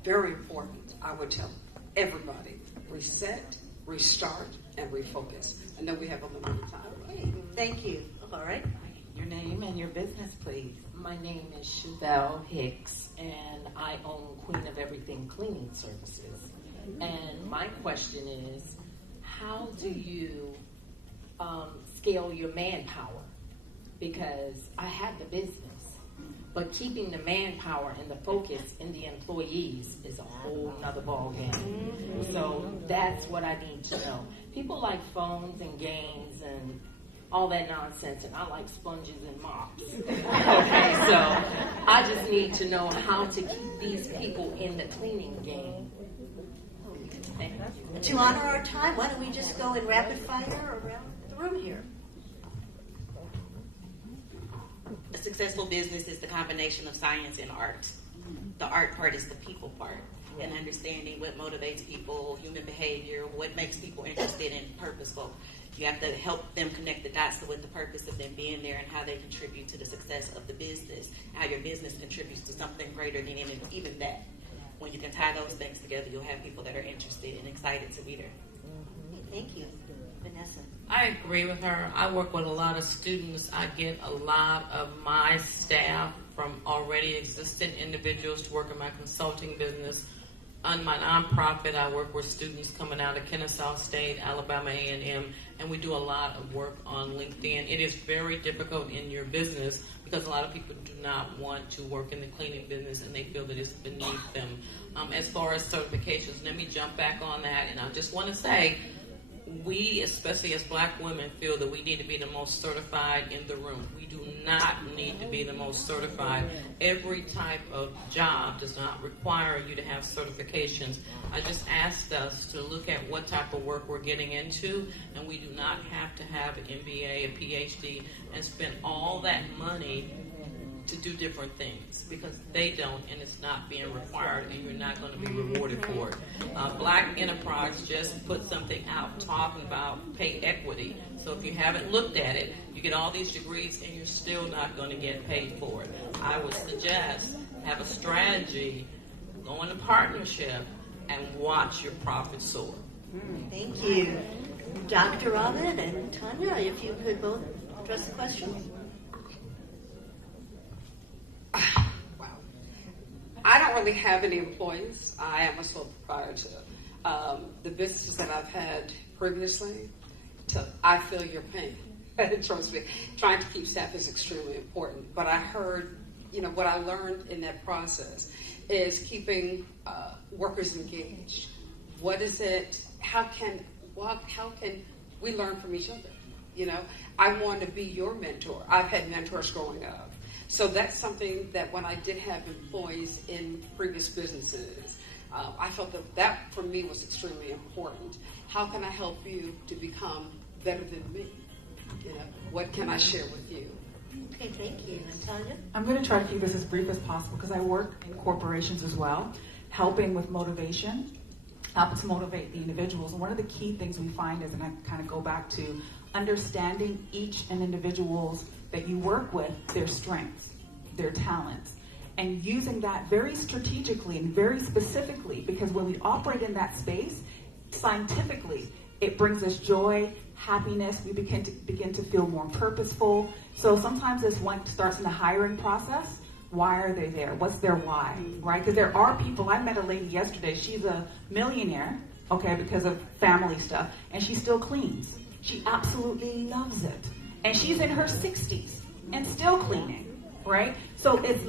Very important, I would tell everybody. Reset, restart, and refocus. I know we have a limited time. Okay, thank you. All right. Your name and your business, please. My name is Chevelle Hicks, and I own Queen of Everything Cleaning Services. And my question is, how do you scale your manpower? Because I have the business, but keeping the manpower and the focus in the employees is a whole nother ball game. So that's what I need to know. People like phones and games and all that nonsense, and I like sponges and mops. Okay, so I just need to know how to keep these people in the cleaning game. To honor our time, why don't we just go in rapid fire around the room here? A successful business is the combination of science and art. The art part is the people part, and understanding what motivates people, human behavior, what makes people interested and purposeful. You have to help them connect the dots to what the purpose of them being there and how they contribute to the success of the business, how your business contributes to something greater than even that. When you can tie those things together, you'll have people that are interested and excited to be there. Thank you. Vanessa. I agree with her. I work with a lot of students. I get a lot of my staff from already existing individuals to work in my consulting business. On my nonprofit, I work with students coming out of Kennesaw State, Alabama A&M, and we do a lot of work on LinkedIn. It is very difficult in your business because a lot of people do not want to work in the cleaning business and they feel that it's beneath them. As far as certifications, let me jump back on that, and I just want to say, we, especially as black women, feel that we need to be the most certified in the room. We do not need to be the most certified. Every type of job does not require you to have certifications. I just asked us to look at what type of work we're getting into, and we do not have to have an MBA, a PhD, and spend all that money to do different things because they don't, and it's not being required, and you're not going to be rewarded for it. Black Enterprise just put something out talking about pay equity. So if you haven't looked at it, you get all these degrees and you're still not going to get paid for it. I would suggest have a strategy, go into partnership, and watch your profits soar. Thank you. Dr. Robin and Tanya, if you could both address the question. I don't really have any employees. I am a sole proprietor. The businesses that I've had previously, I feel your pain. Trust me, trying to keep staff is extremely important. But I heard, what I learned in that process is keeping workers engaged. What is it? How can we learn from each other? I want to be your mentor. I've had mentors growing up. So that's something that when I did have employees in previous businesses, I felt that for me was extremely important. How can I help you to become better than me? What can I share with you? Okay, thank you. And Tanya? I'm going to try to keep this as brief as possible because I work in corporations as well, helping with motivation, helping to motivate the individuals. And one of the key things we find is, and I kind of go back to understanding each and individuals that you work with, their strengths, their talents, and using that very strategically and very specifically, because when we operate in that space, scientifically, it brings us joy, happiness. We begin to feel more purposeful. So sometimes this one starts in the hiring process. Why are they there? What's their why, right? Because there are people, I met a lady yesterday, she's a millionaire, okay, because of family stuff, and she still cleans. She absolutely loves it. And she's in her 60s and still cleaning, right? So it's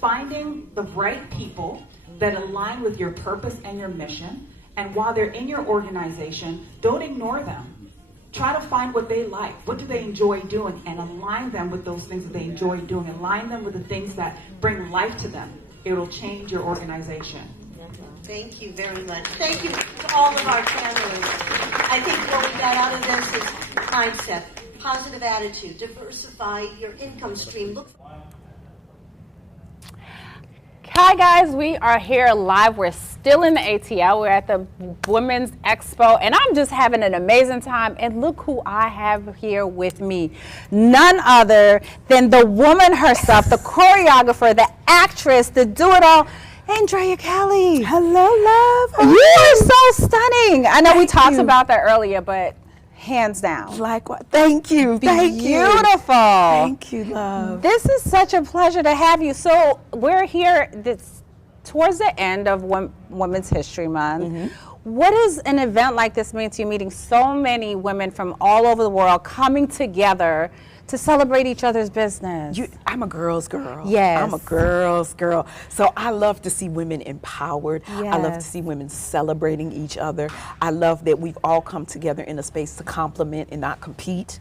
finding the right people that align with your purpose and your mission. And while they're in your organization, don't ignore them. Try to find what they like. What do they enjoy doing? And align them with those things that they enjoy doing. Align them with the things that bring life to them. It'll change your organization. Thank you very much. Thank you to all of our panelists. I think what we got out of this is mindset, positive attitude, diversify your income stream. Look for Hi guys, we are here live. We're still in the ATL. We're at the Women's Expo, and I'm just having an amazing time. And look who I have here with me. None other than the woman herself, the choreographer, the actress, the do-it-all, Andrea Kelly. Hello, love. You are so stunning. I know we talked about that earlier, but hands down. Likewise. Thank you. Thank you. Beautiful. Thank you, love. This is such a pleasure to have you. So we're here towards the end of Women's History Month. Mm-hmm. What does an event like this mean to you, meeting so many women from all over the world coming together to celebrate each other's business? I'm a girl's girl. Yes. I'm a girl's girl. So I love to see women empowered. Yes. I love to see women celebrating each other. I love that we've all come together in a space to complement and not compete,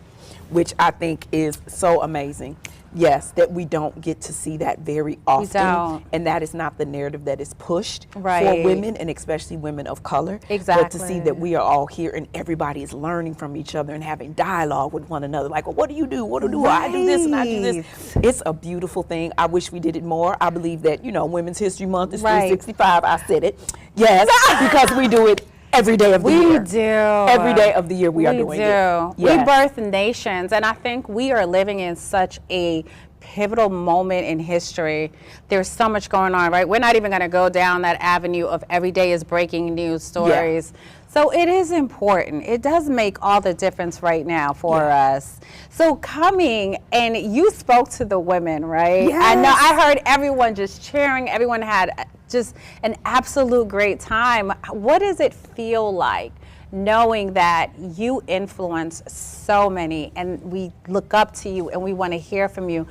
which I think is so amazing. Yes, that we don't get to see that very often. And that is not the narrative that is pushed for women, and especially women of color. Exactly. But to see that we are all here and everybody is learning from each other and having dialogue with one another. Like, well, what do you do? What do I do this and I do this? It's a beautiful thing. I wish we did it more. I believe that, Women's History Month is 365. I said it. Yes, because we do it every day of the year. We do. Every day of the year we are doing it. Yes. We birth nations, and I think we are living in such a pivotal moment in history. There's so much going on, right? We're not even going to go down that avenue of every day is breaking news stories. So it is important. It does make all the difference right now for us. So coming, and you spoke to the women, right? Yes. I know I heard everyone just cheering. Everyone had just an absolute great time. What does it feel like knowing that you influence so many and we look up to you and we want to hear from you?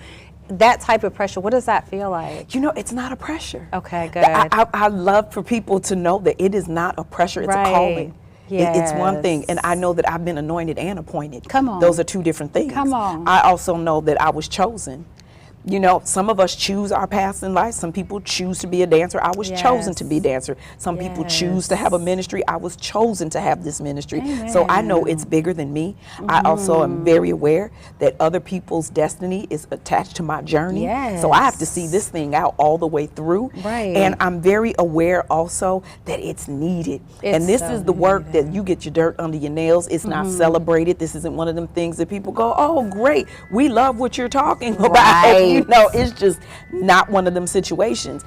That type of pressure, what does that feel like? It's not a pressure. Okay, good. I love for people to know that it is not a pressure, it's a calling. It's one thing, and I know that I've been anointed and appointed. Come on. Those are two different things. Come on. I also know that I was chosen You know, some of us choose our paths in life. Some people choose to be a dancer. I was chosen to be a dancer. Some people choose to have a ministry. I was chosen to have this ministry. Amen. So I know it's bigger than me. I also am very aware that other people's destiny is attached to my journey. So I have to see this thing out all the way through. Right. And I'm very aware also that it's needed. And this is the work that you get your dirt under your nails. It's not celebrated. This isn't one of them things that people go, oh, great, we love what you're talking about. You know, it's just not one of them situations.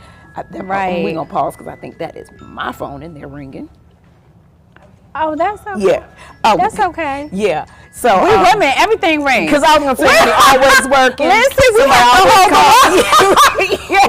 We're going to pause because I think that is my phone in there ringing. Oh, that's okay. Yeah. That's okay. Yeah. So we women, everything rings. Because I was going to say, we always working. Listen, we have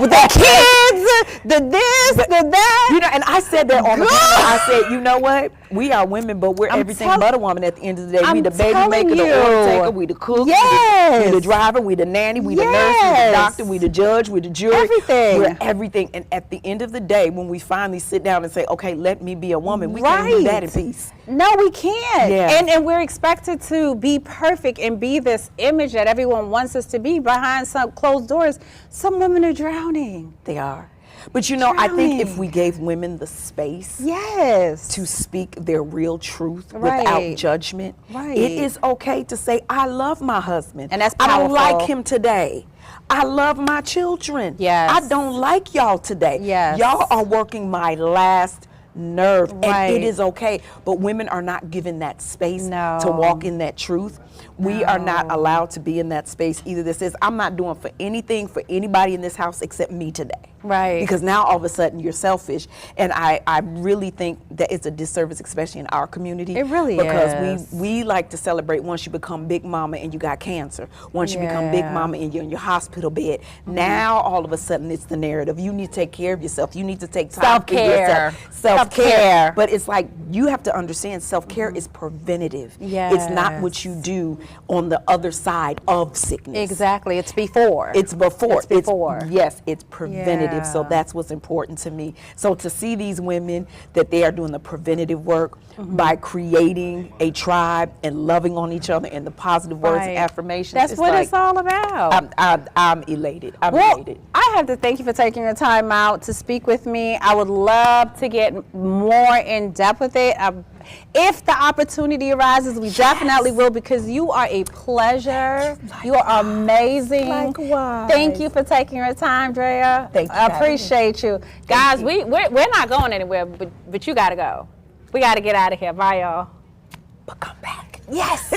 with the kids, the this, the that. You know, and I said that on the panel. I said, you know what? We are women, but we're everything but a woman at the end of the day. We the baby maker, the order taker, we the cook, we the driver, we the nanny, we the nurse, we the doctor, we the judge, we the jury. Everything. We're everything. And at the end of the day, when we finally sit down and say, okay, let me be a woman, we can't do that in peace. No, we can't. Yeah. And we're expected to be perfect and be this image that everyone wants us to be behind some closed doors. Some women are drowning. They are. But you know, I think if we gave women the space to speak their real truth without judgment, it is okay to say, I love my husband. And that's I powerful. don't like him today. I love my children. I don't like y'all today. Y'all are working my last nerve, and it is okay. But women are not given that space to walk in that truth. We are not allowed to be in that space either. That says, I'm not doing for anything for anybody in this house except me today. Right. Because now all of a sudden you're selfish. And I really think that it's a disservice, especially in our community. It really because is. we like to celebrate once you become big mama and you got cancer. Once you become big mama and you're in your hospital bed. Now all of a sudden it's the narrative. You need to take care of yourself. You need to take time for yourself. Self-care. But it's like you have to understand self-care is preventative. It's not what you do on the other side of sickness. Exactly. It's before. It's before. It's before. Yes, it's preventative. So that's what's important to me. So to see these women that they are doing the preventative work by creating a tribe and loving on each other and the positive words and affirmations. That's what it's all about. I'm elated. I'm elated. I have to thank you for taking your time out to speak with me. I would love to get more in depth with it. If the opportunity arises, we definitely will, because you are a pleasure. You are amazing. Likewise. Thank you for taking your time, Drea. Thank you. I appreciate you. Guys, we're not going anywhere, but you got to go. We got to get out of here. Bye, y'all. But come back. Yes.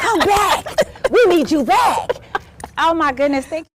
Come back. We need you back. Oh, my goodness. Thank you.